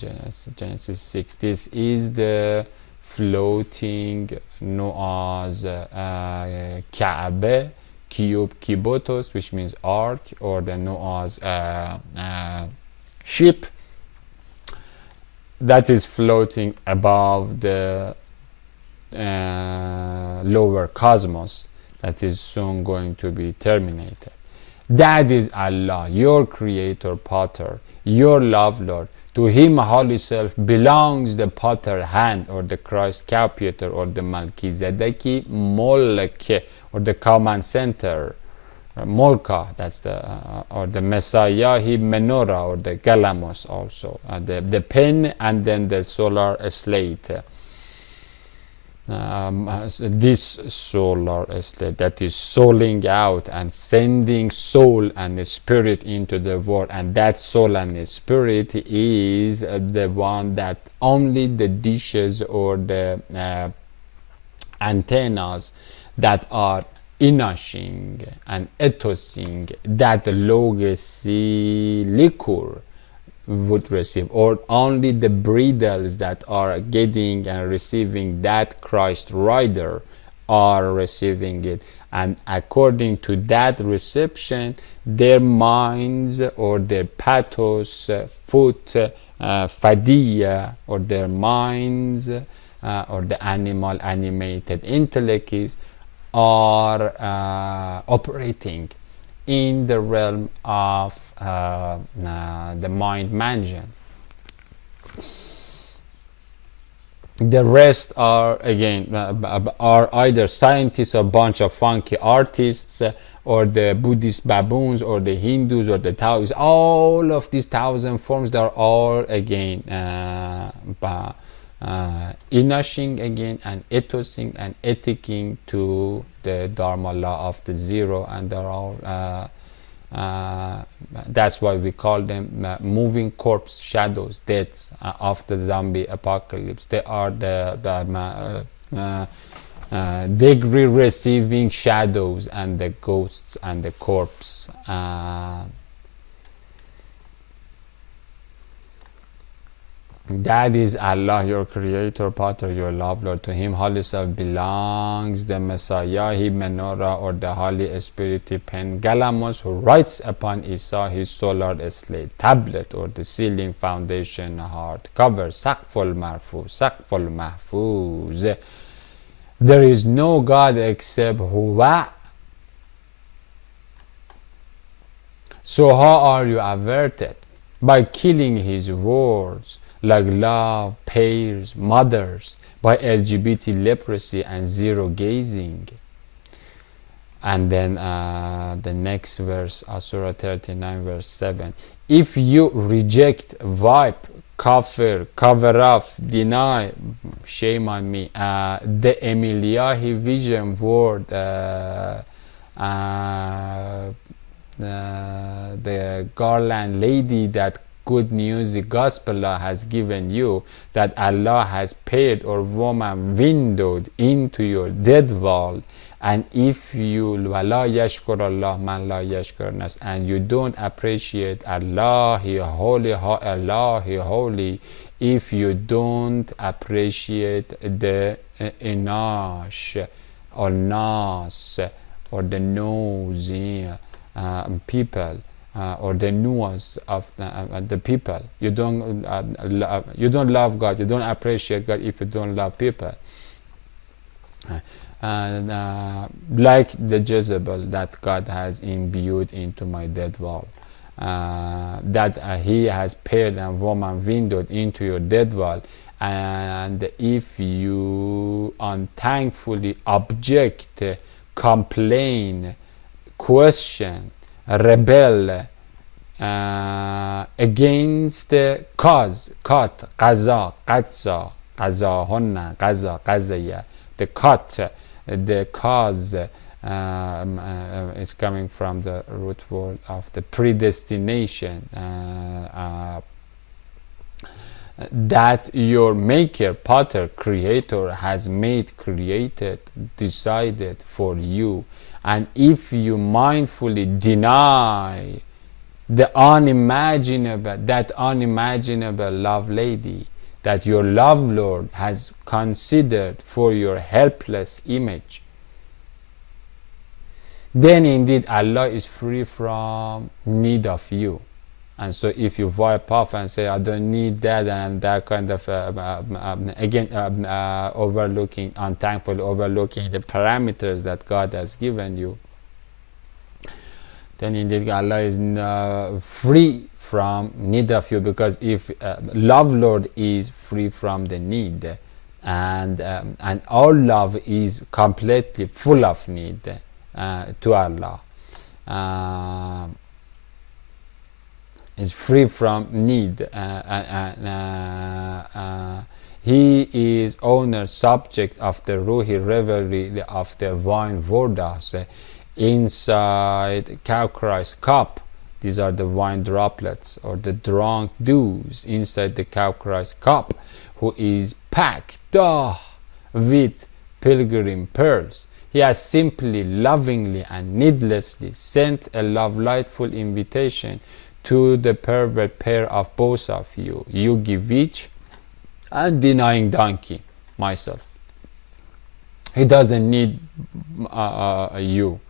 Genesis 6. This is the floating Noah's Kaaba, Kibotos, which means ark, or the Noah's ship that is floating above the lower cosmos, that is soon going to be terminated. That is Allah, your creator, potter, your love Lord. To him, holy self, belongs the potter hand, or the Christ capiator, or the Melchizedeki Molek, or the command center, Molka, that's the or the Messiah menorah, or the Galamos also, the pen, and then the solar slate. This solar slate that is souling out and sending soul and spirit into the world, and that soul and spirit is the one that only the dishes or the antennas that are and ethosing that legacy liquor would receive, or only the breeders that are getting and receiving that Christ rider are receiving it. And according to that reception, their minds or their pathos, foot, fadiyya, or their minds or the animal animated intellects are operating in the realm of the mind mansion. The rest are again are either scientists or bunch of funky artists, or the Buddhist baboons, or the Hindus, or the Taoists. All of these thousand forms, they are all again inashing again and ethosing and ethicing to the Dharma law of the zero, and they're all that's why we call them moving corpse shadows, deaths of the zombie apocalypse. They are the degree receiving shadows and the ghosts and the corpse. That is Allah, your creator, Pater, your love, Lord. To him Holy Self belongs the Messiah, he Menorah, or the Holy Spirit pen Galamos, who writes upon Isa his solar slate tablet, or the ceiling foundation hard cover, Saqful Marfu, Saqful Mahfuz. There is no God except Huwa. So how are you averted? By killing his words, like love, pairs, mothers, by LGBT leprosy and zero gazing. And then the next verse, Surah 39 verse 7. If you reject, wipe, kafir, cover up, deny, shame on me, the Emiliahi vision word, the garland lady, that good news, the gospel has given you, that Allah has paid or woman windowed into your dead wall, and if you wala yashkur Allah man la yashkur nas, and you don't appreciate Allah, He holy, Allah He holy, if you don't appreciate the inash or nas or the nosy people, or the nuance of the people. You don't love God, you don't appreciate God if you don't love people. Like the Jezebel that God has imbued into my dead wall, that He has paired and woman windowed into your dead wall, and if you unthankfully object, complain, question, rebel against the cause, qat, qaza, qatza, qazahunna, qaza, qazaya, the qat, the cause is coming from the root word of the predestination, that your maker, Potter, creator has made, created, decided for you. And if you mindfully deny the unimaginable, that unimaginable love lady that your love Lord has considered for your helpless image, then indeed Allah is free from need of you. And so if you wipe off and say, I don't need that, and that kind of overlooking, unthankful, overlooking the parameters that God has given you, then indeed Allah is free from need of you, because if love Lord is free from the need, and all love is completely full of need to Allah, is free from need. He is owner, subject of the Ruhi revelry of the wine vordas inside cow Christ cup. These are the wine droplets, or the drunk dews inside the cow Christ cup, who is packed with pilgrim pearls. He has simply, lovingly, and needlessly sent a love-lightful invitation to the pervert pair of both of you. You give each, and denying donkey, myself. He doesn't need you.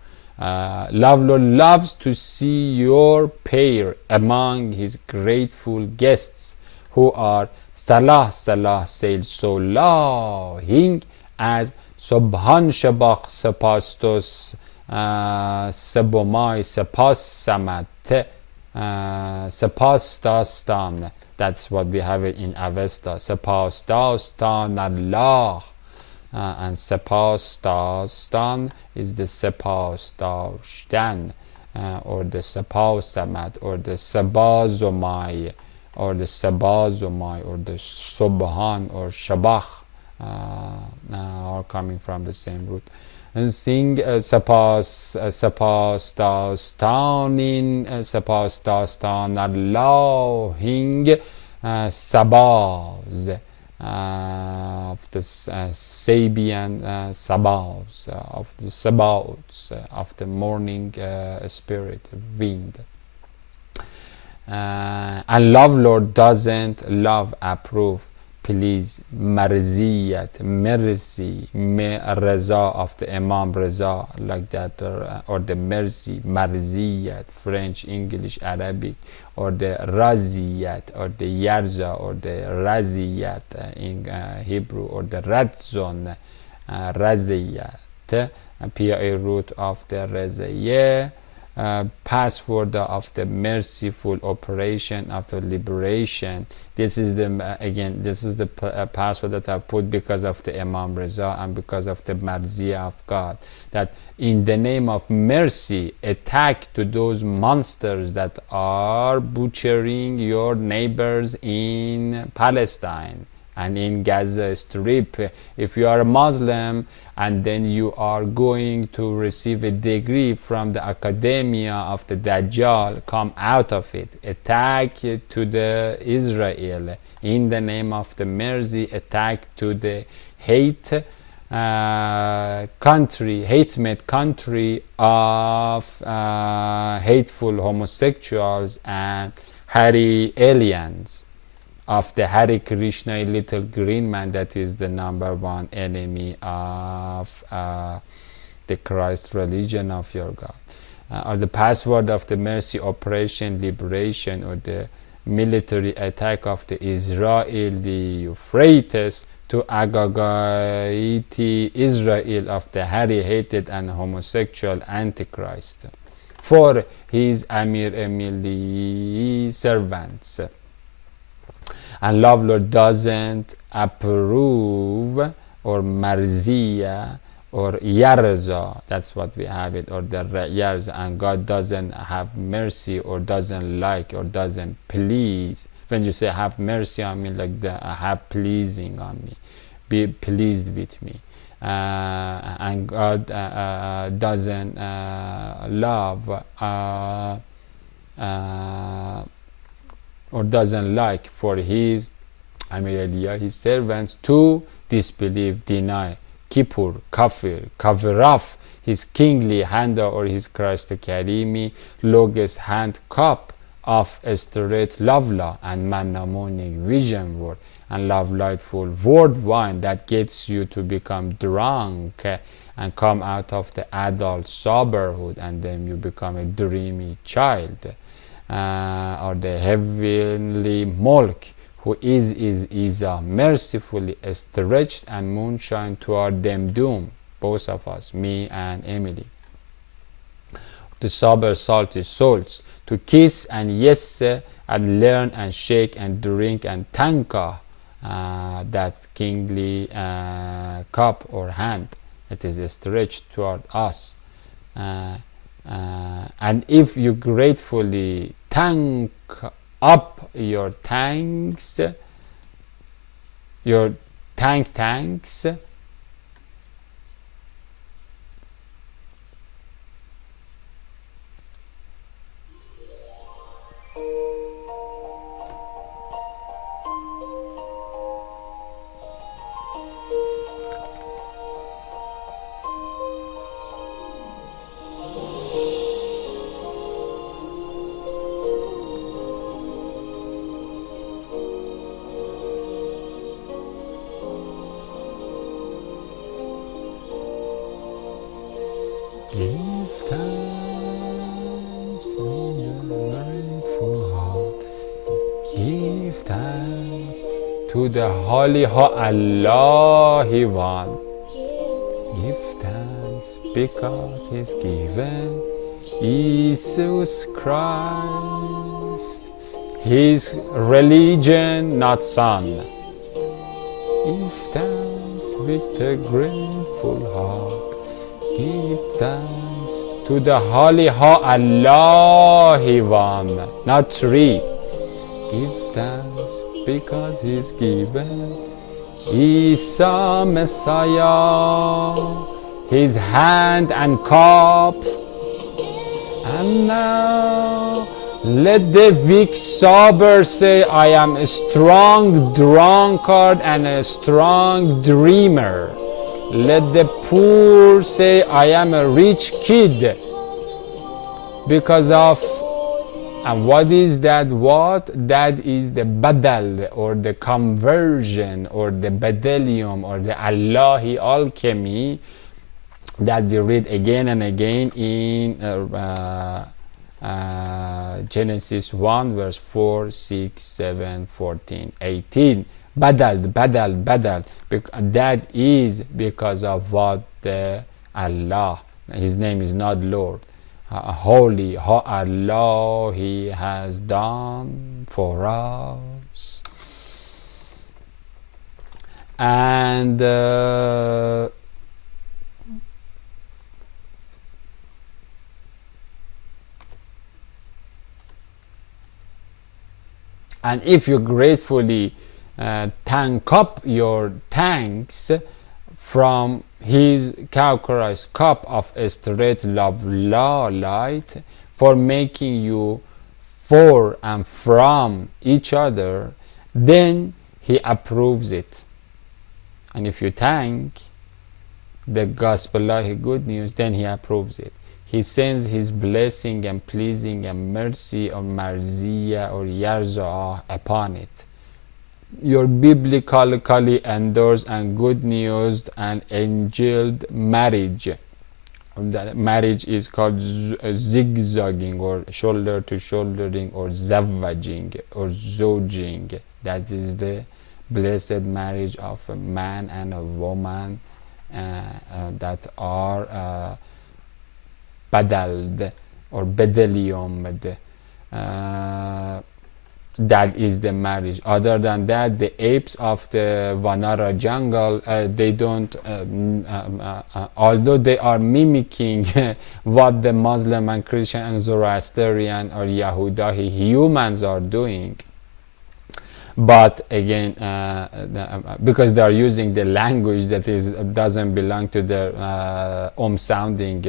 Lovelord loves to see your pair among his grateful guests, who are Salah Salah sail so lahing as Subhan Shabak Sapastos Sabomai Sapas Samat Sapastastan. That's what we have it in Avesta. Sapastastan Allah. And Sapastastan is the Sapastastan, or the Sapasamat, or the Sabazomai, or the Sabazomai, or the Subhan, or Shabach, are coming from the same root. And sing Sapastastanin, Sapastastan Allahing Sabaz. Of the Sabian Sabaoths, of the Sabaoths, of the morning spirit, wind. And Lovelord doesn't love, approve, please, marziyat, mercy, reza of the Imam Reza, like that, or the mercy, marziyat, French, English, Arabic, or the raziyat, or the yarza, or the raziyat in Hebrew, or the radzon, raziyat, PA root of the raziyah, password of the merciful operation of the liberation. This is the again, this is the password that I put because of the Imam Reza and because of the Marziyah of God, that in the name of mercy, attack to those monsters that are butchering your neighbors in Palestine and in Gaza Strip. If you are a Muslim and then you are going to receive a degree from the academia of the Dajjal, come out of it. Attack to the Israel in the name of the mercy. Attack to the hate hate-made country of hateful homosexuals and Hari aliens, of the Hare Krishna little green man that is the #1 enemy of the Christ religion of your God, or the password of the mercy operation liberation, or the military attack of the Israeli Euphrates to Agagite Israel of the Hare hated and homosexual Antichrist for his Amir Emili servants. And Lovelord doesn't approve, or marziya, or yarza, that's what we have it, or the yarza, and God doesn't have mercy, or doesn't like, or doesn't please. When you say have mercy on me, like the have pleasing on me, be pleased with me. And God doesn't love or doesn't like for his Amir his servants to disbelieve, deny, Kippur, Kafir, Kaviraf, his kingly hand, or his Christ Karimi, Logos hand cup of Esteret Lavla and Manna morning vision word, and love lightful word wine that gets you to become drunk and come out of the adult soberhood, and then you become a dreamy child. Or the heavenly milk, who is mercifully stretched and moonshine toward them doom, both of us, me and Emily. The sober salty souls, to kiss and yes and learn and shake and drink and tanka, that kingly cup or hand that is stretched toward us. And if you gratefully tank up your tanks, your tanks, to the holy Allahi one. Give thanks because He's given Jesus Christ, His religion, not son. Give thanks with a grateful heart. Give thanks to the holy Allahi one, not three. Give thanks because He's given Isa Messiah, His hand and cup. And now let the weak sober say, I am a strong drunkard and a strong dreamer. Let the poor say, I am a rich kid because of. And what is that? What? That is the badal, or the conversion, or the badalium, or the Allahi alchemy that we read again and again in Genesis 1 verse 4, 6, 7, 14, 18. Badal. That is because of what the Allah, His name is not Lord, holy Allah, He has done for us. And if you gratefully tank up your thanks from His Caucasus cup of straight love light for making you for and from each other, then He approves it. And if you thank the gospel good news, then He approves it. He sends His blessing and pleasing and mercy or marziya or yarza'ah upon it. Your biblically endorsed and good news and angeled marriage. That marriage is called zigzagging or shoulder to shouldering or zavajing or zojing. That is the blessed marriage of a man and a woman that are badald or bedeliumd. That is the marriage. Other than that, the apes of the Vanara jungle, they don't, although they are mimicking what the Muslim and Christian and Zoroastrian or Yahudahi humans are doing. But again, because they are using the language that doesn't belong to their sounding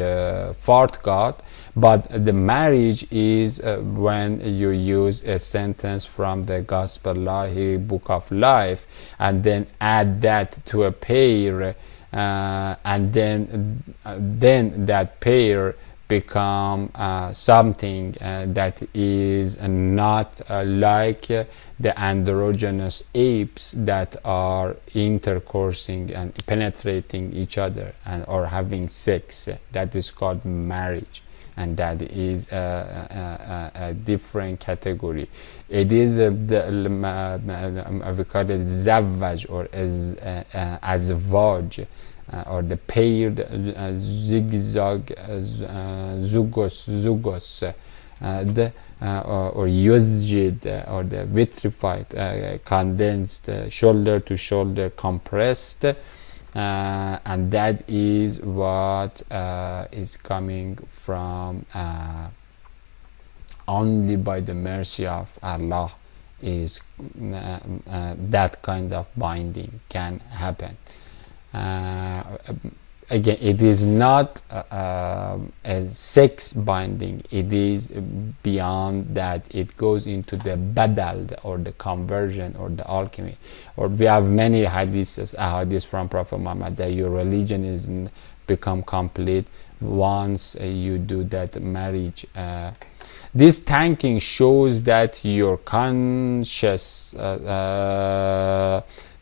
fart god, but the marriage is when you use a sentence from the Gospel Book of Life and then add that to a pair, and then that pair become something that is not like the androgynous apes that are intercoursing and penetrating each other and or having sex. That is called marriage, and that is a different category. It is we call it zavvaj or azvaj, or the paired zigzag zugos, or yuzjid, or the vitrified, condensed, shoulder to shoulder compressed, and that is what is coming from only by the mercy of Allah is that kind of binding can happen. Again, it is not a sex binding, it is beyond that. It goes into the badal or the conversion or the alchemy. Or we have many hadiths from Prophet Muhammad that your religion is become complete once you do that marriage. This thanking shows that your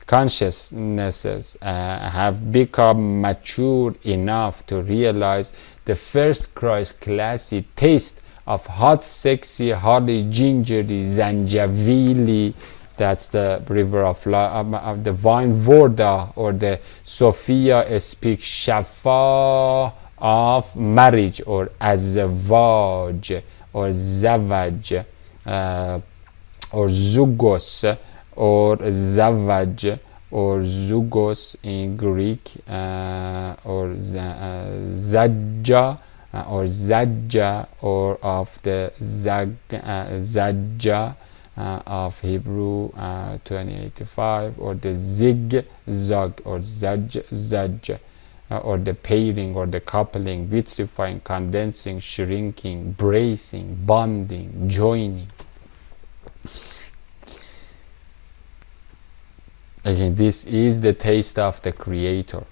consciousnesses have become mature enough to realize the first classy taste of hot, sexy, holly, gingery, zanjavili, That's the river of the divine Vorda, or the Sophia speaks Shafa of marriage, or Azawaj, or Zavaj, or Zugos, or Zavaj, or Zugos in Greek, or Zajja, or Zajja, or of the Zajja of Hebrew 2085, or the Zigzag, or Zaj, or the pairing, or the coupling, vitrifying, condensing, shrinking, bracing, bonding, joining. Again, this is the taste of the Creator.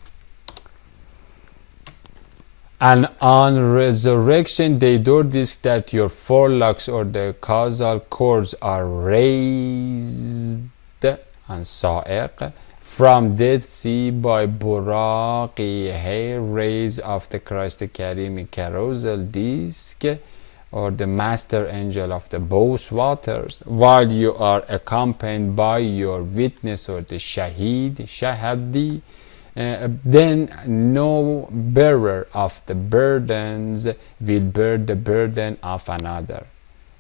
And on resurrection day, Dordisk, that your forelocks, or the causal cords, are raised and sa'iq from Dead Sea by buraqi, hair rays of the Christ Karim carousel disc, or the master angel of the both waters, while you are accompanied by your witness, or the shahadi, then no bearer of the burdens will bear the burden of another.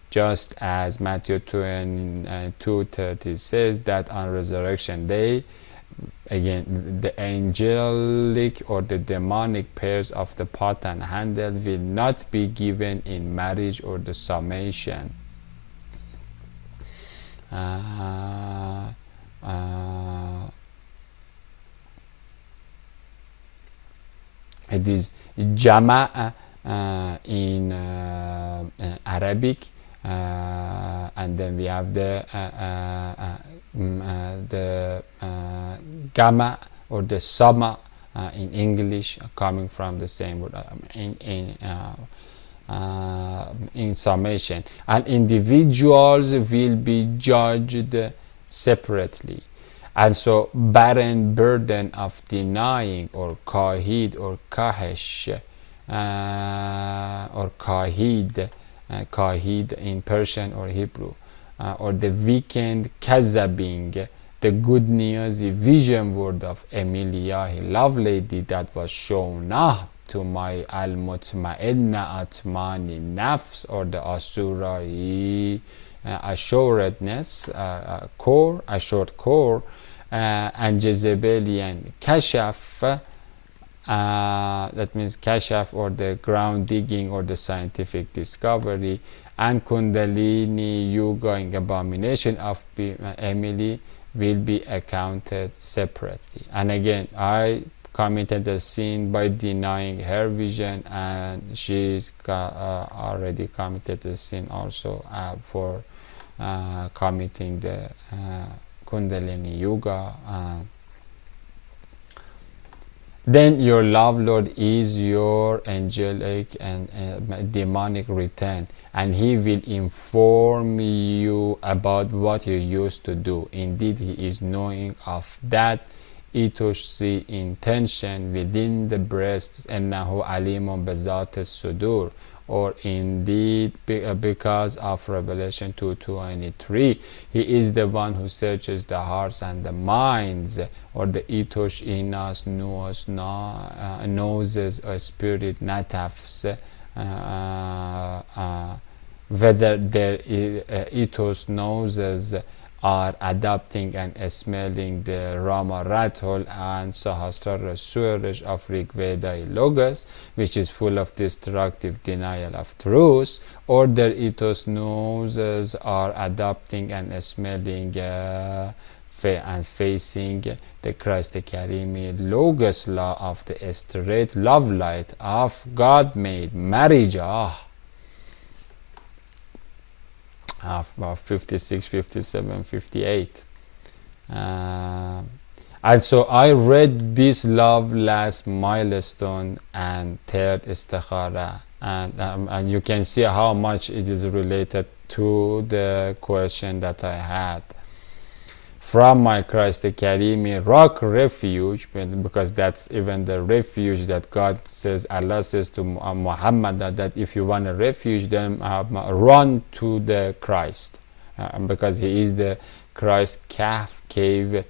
Just as Matthew 2:30 says that on resurrection day, again, the angelic or the demonic pairs of the pot and handle will not be given in marriage or the summation. It is Jama' in Arabic, and then we have the Gamma or the Sama in English, coming from the same word in summation. And individuals will be judged separately. And so barren burden of denying, or kahid, or kahesh, or kahid, kahid in Persian or Hebrew, or the weekend kazabing, the good news, the vision word of Emilia, love lady, that was shown to my al-mutma'inna atmani nafs, or the asurai assuredness, core, assured core, and Jezebelian kashaf, that means kashaf, or the ground digging, or the scientific discovery, and kundalini yoga in abomination of Emily will be accounted separately. And again, I committed a sin by denying her vision, and she's already committed a sin also for committing the kundalini yoga. Then your love Lord is your angelic and demonic return, and he will inform you about what you used to do. Indeed, he is knowing of that itoshi intention within the breast, ennahu alimun bizat sudur, or indeed because of Revelation 2:23, he is the one who searches the hearts and the minds, or the itosh inas noses, or spirit natafs, whether their ethos noses are adopting and smelling the Rama Rathol and Sahasrara Suraj of Rig Veda Logos, which is full of destructive denial of truth, or their ethos noses are adopting and smelling and facing the Christ Karimi Logos law of the straight love light of God made marriage. About 56, 57, 58. And so I read this love last milestone and third istikhara, and you can see how much it is related to the question that I had. From my Christ Karimi rock refuge, because that's even the refuge that God says, Allah says to Muhammad that if you want a refuge, then run to the Christ, because he is the Christ cave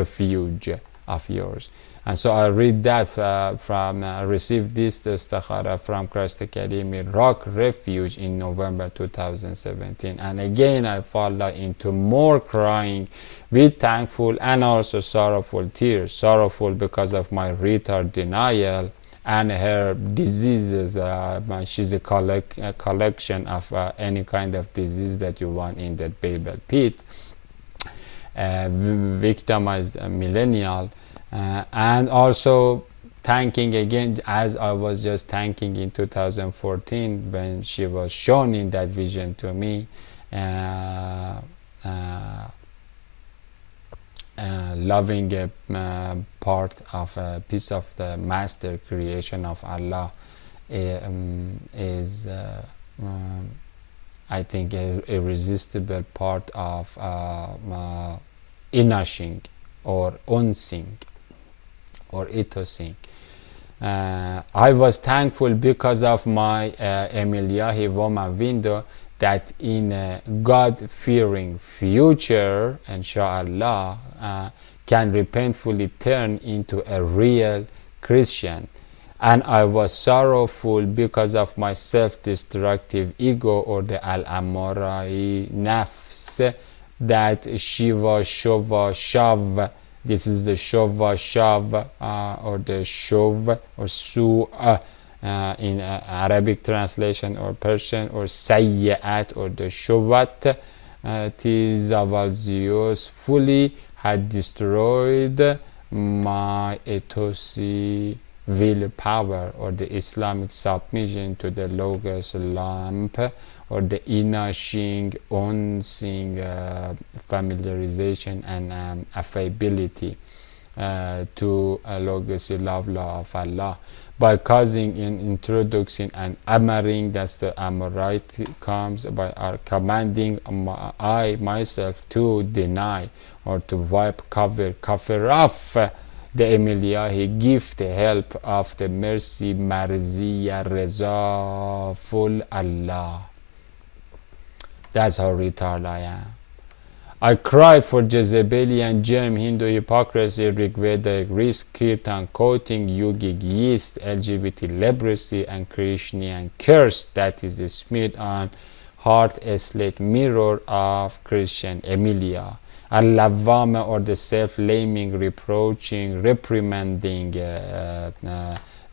refuge of yours. And so I read that I received this istikhara from Christ Kareem Rock Refuge in November 2017. And again I fall into more crying with thankful and also sorrowful tears. Sorrowful because of my retard denial and her diseases. She's a collection of any kind of disease that you want in that Babel pit. Victimized millennial. And also thanking again, as I was just thanking in 2014 when she was shown in that vision to me, loving a part of a piece of the master creation of Allah is I think a irresistible part of inashing or unsing or ethosing. I was thankful because of my Emilahi woman window that in a God-fearing future, inshallah, can repentfully turn into a real Christian. And I was sorrowful because of my self-destructive ego, or the al-amarai nafs, that shiva, shova, shav. This is the shova, shav, or the shov, or su in Arabic translation, or Persian, or sayyat, or the shovat. Tizavalzios fully had destroyed my etosi willpower, or the Islamic submission to the Logos lamp, or the inashing, unsing familiarization and affability to Logos love law of Allah, by causing an introduction and amaring, that's the amorite comes by our commanding I myself to deny or to wipe, cover off the Emilahi gift, the help of the mercy, marziya, reza, full Allah. That's how retarded I am. I cried for Jezebelian germ, Hindu hypocrisy, Rigvedic risk, Kirtan quoting, Yogic yeast, LGBT leprosy, and Krishnian curse that is smeared on heart slate mirror of Christian Emilia. Al-Lawwama, or the self-laming, reproaching, reprimanding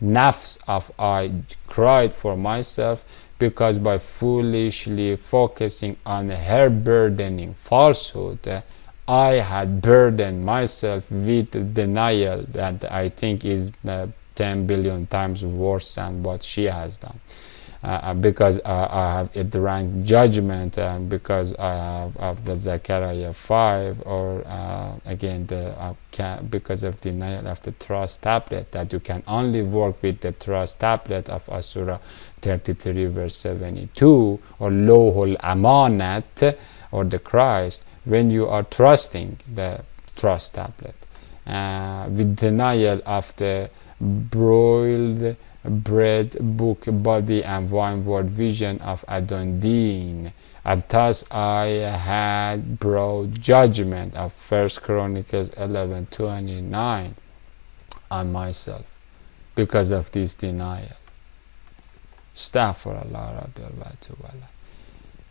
nafs of I cried for myself, because by foolishly focusing on her burdening falsehood, I had burdened myself with denial that I think is 10 billion times worse than what she has done. Because I have a rank judgment, because I have of the Zechariah 5, or again because of denial of the trust tablet, that you can only work with the trust tablet of Surah 33 verse 72, or Lohul Amanat, or the Christ, when you are trusting the trust tablet, with denial of the broiled bread, book, body, and wine word vision of Adon-Din. And thus I had brought judgment of 1 Chronicles 11:29 on myself because of this denial. Astaghfirullah Rabbil Wala.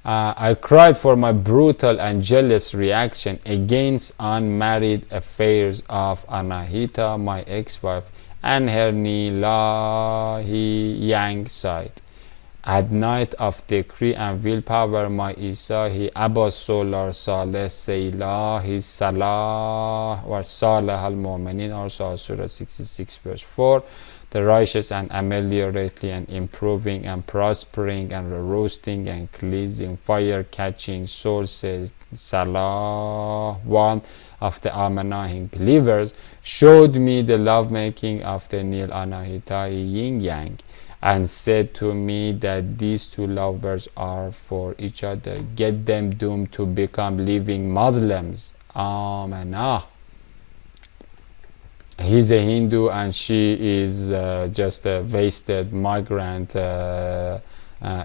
I cried for my brutal and jealous reaction against unmarried affairs of Anahita, my ex-wife, and her Nilahi Yang side. At night of decree and willpower, my Isahi Abbas Solar Saleh Seilahi Salah or Salah al Mu'minin, also Surah 66 verse 4, the righteous and ameliorately and improving and prospering and roasting and cleansing, fire catching sources, Salah, one of the Amanahing believers, showed me the lovemaking of the Nil Anahitai Yin Yang, and said to me that these two lovers are for each other. Get them doomed to become living Muslims. Amanah. He's a Hindu and she is just a wasted migrant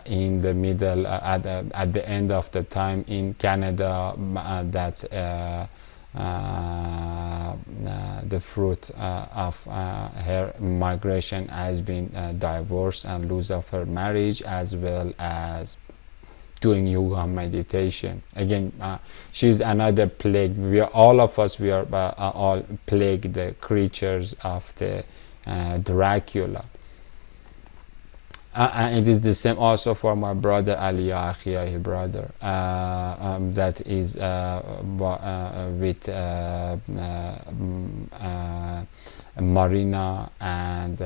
in the middle, at the end of the time in Canada, that the fruit of her migration has been divorce and lose of her marriage, as well as doing yoga meditation. Again, she's another plague. We are, all of us, we are all plagued creatures of the Dracula. And it is the same also for my brother Ali Akhiyahi brother, that is with Marina, and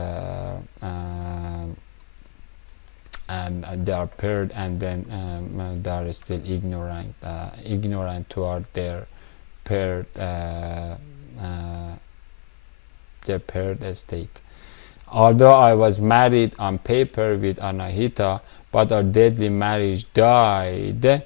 they are paired, and then they are still ignorant toward their paired state. Although I was married on paper with Anahita, but our deadly marriage died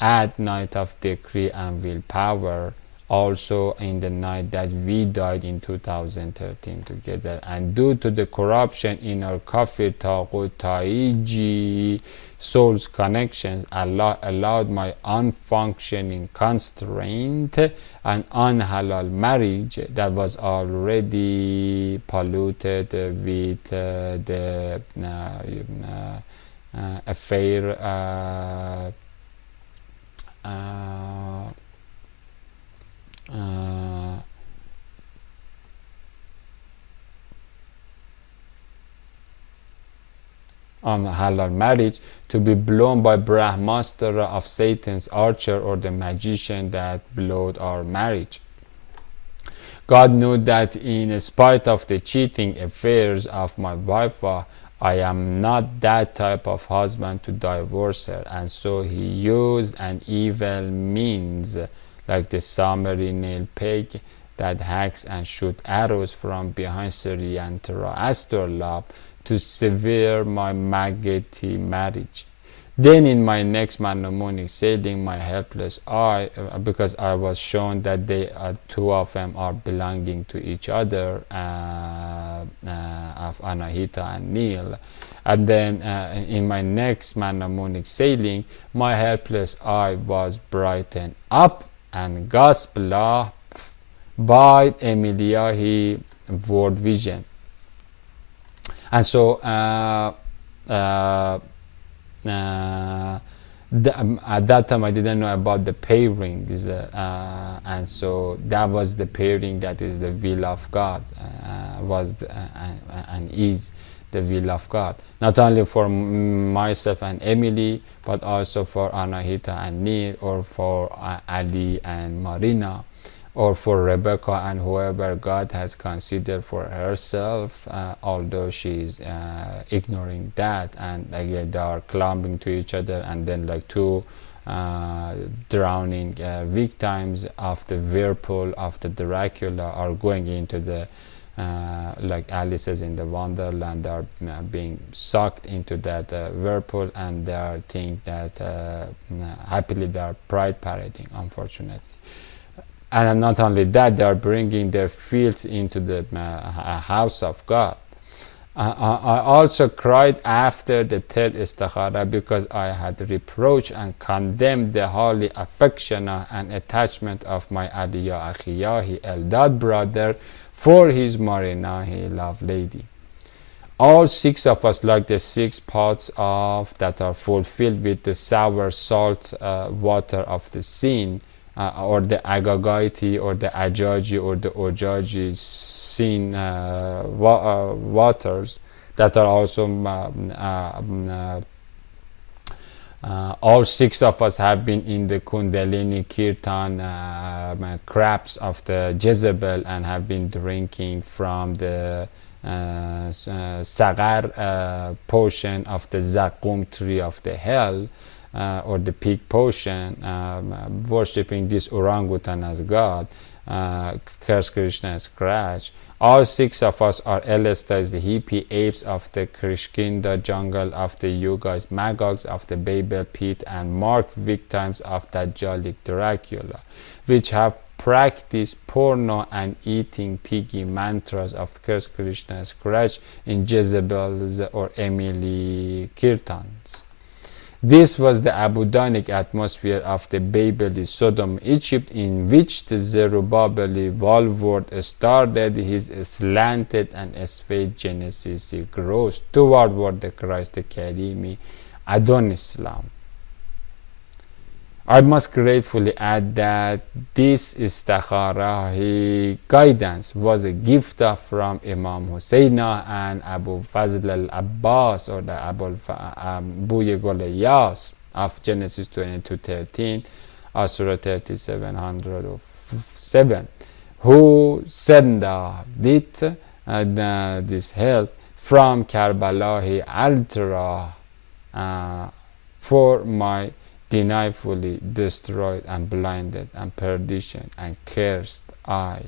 at night of decree and willpower, also in the night that we died in 2013 together. And due to the corruption in our kafir taqut taiji soul's connections, Allah allowed my unfunctioning, constraint and unhalal marriage that was already polluted with the affair on halal marriage, to be blown by Brahmastra of Satan's archer, or the magician that blowed our marriage. God knew that in spite of the cheating affairs of my wife, I am not that type of husband to divorce her, and so he used an evil means like the summary nail peg that hacks and shoots arrows from behind Siri and Zoroaster to sever my Mageti marriage. Then in my next mnemonic sailing, my helpless eye, because I was shown that they two of them are belonging to each other, of Anahita and Neil. And then in my next mnemonic sailing, my helpless eye was brightened up and gospel by Emiliahi World Vision. And so at that time I didn't know about the pairings, and so that was the pairing that is the will of God, and is the will of God, not only for myself and Emily, but also for Anahita and Neil, or for Ali and Marina, or for Rebecca and whoever God has considered for herself, although she is ignoring that, and again they are clumping to each other, and then like two drowning victims of the whirlpool of the Dracula are going into the like Alice's in the Wonderland. They are being sucked into that whirlpool, and they are think that happily they are pride parading, unfortunately. And not only that, they are bringing their filth into the house of God. I also cried after the third istikhara, because I had reproached and condemned the holy affection and attachment of my Aliya Akhiyahi Eldad brother for his Marinahi love lady. All six of us, like the 6 pots of that are fulfilled with the sour salt water of the sin, or the Agagaiti, or the Ajaji, or the Ojaji sin waters that are also all 6 of us have been in the Kundalini Kirtan crabs of the Jezebel, and have been drinking from the Sagar potion of the Zakum tree of the hell, or the pig potion, worshipping this orangutan as God, curse Krishna scratch. All 6 of us are Elastas, the hippie apes of the Krishkinda jungle, of the Yugas, Magogs of the Babel pit, and marked victims of that Jalik Dracula, which have practice porno and eating piggy mantras of Curse Krishna Scratch in Jezebel's or Emily Kirtans. This was the Abudonic atmosphere of the Babeli Sodom Egypt, in which the Zerubbabeli Walward started his slanted and swayed Genesis growth toward the Christ Karimi Adon Islam. I must gratefully add that this istakhara guidance was a gift from Imam Husseina and Abu Fazl al-Abbas, or the Abu Yas of Genesis 22:13, Surah 3707, who sent it this help from Karbala Altra for my deniefully destroyed and blinded and perdition and cursed eye.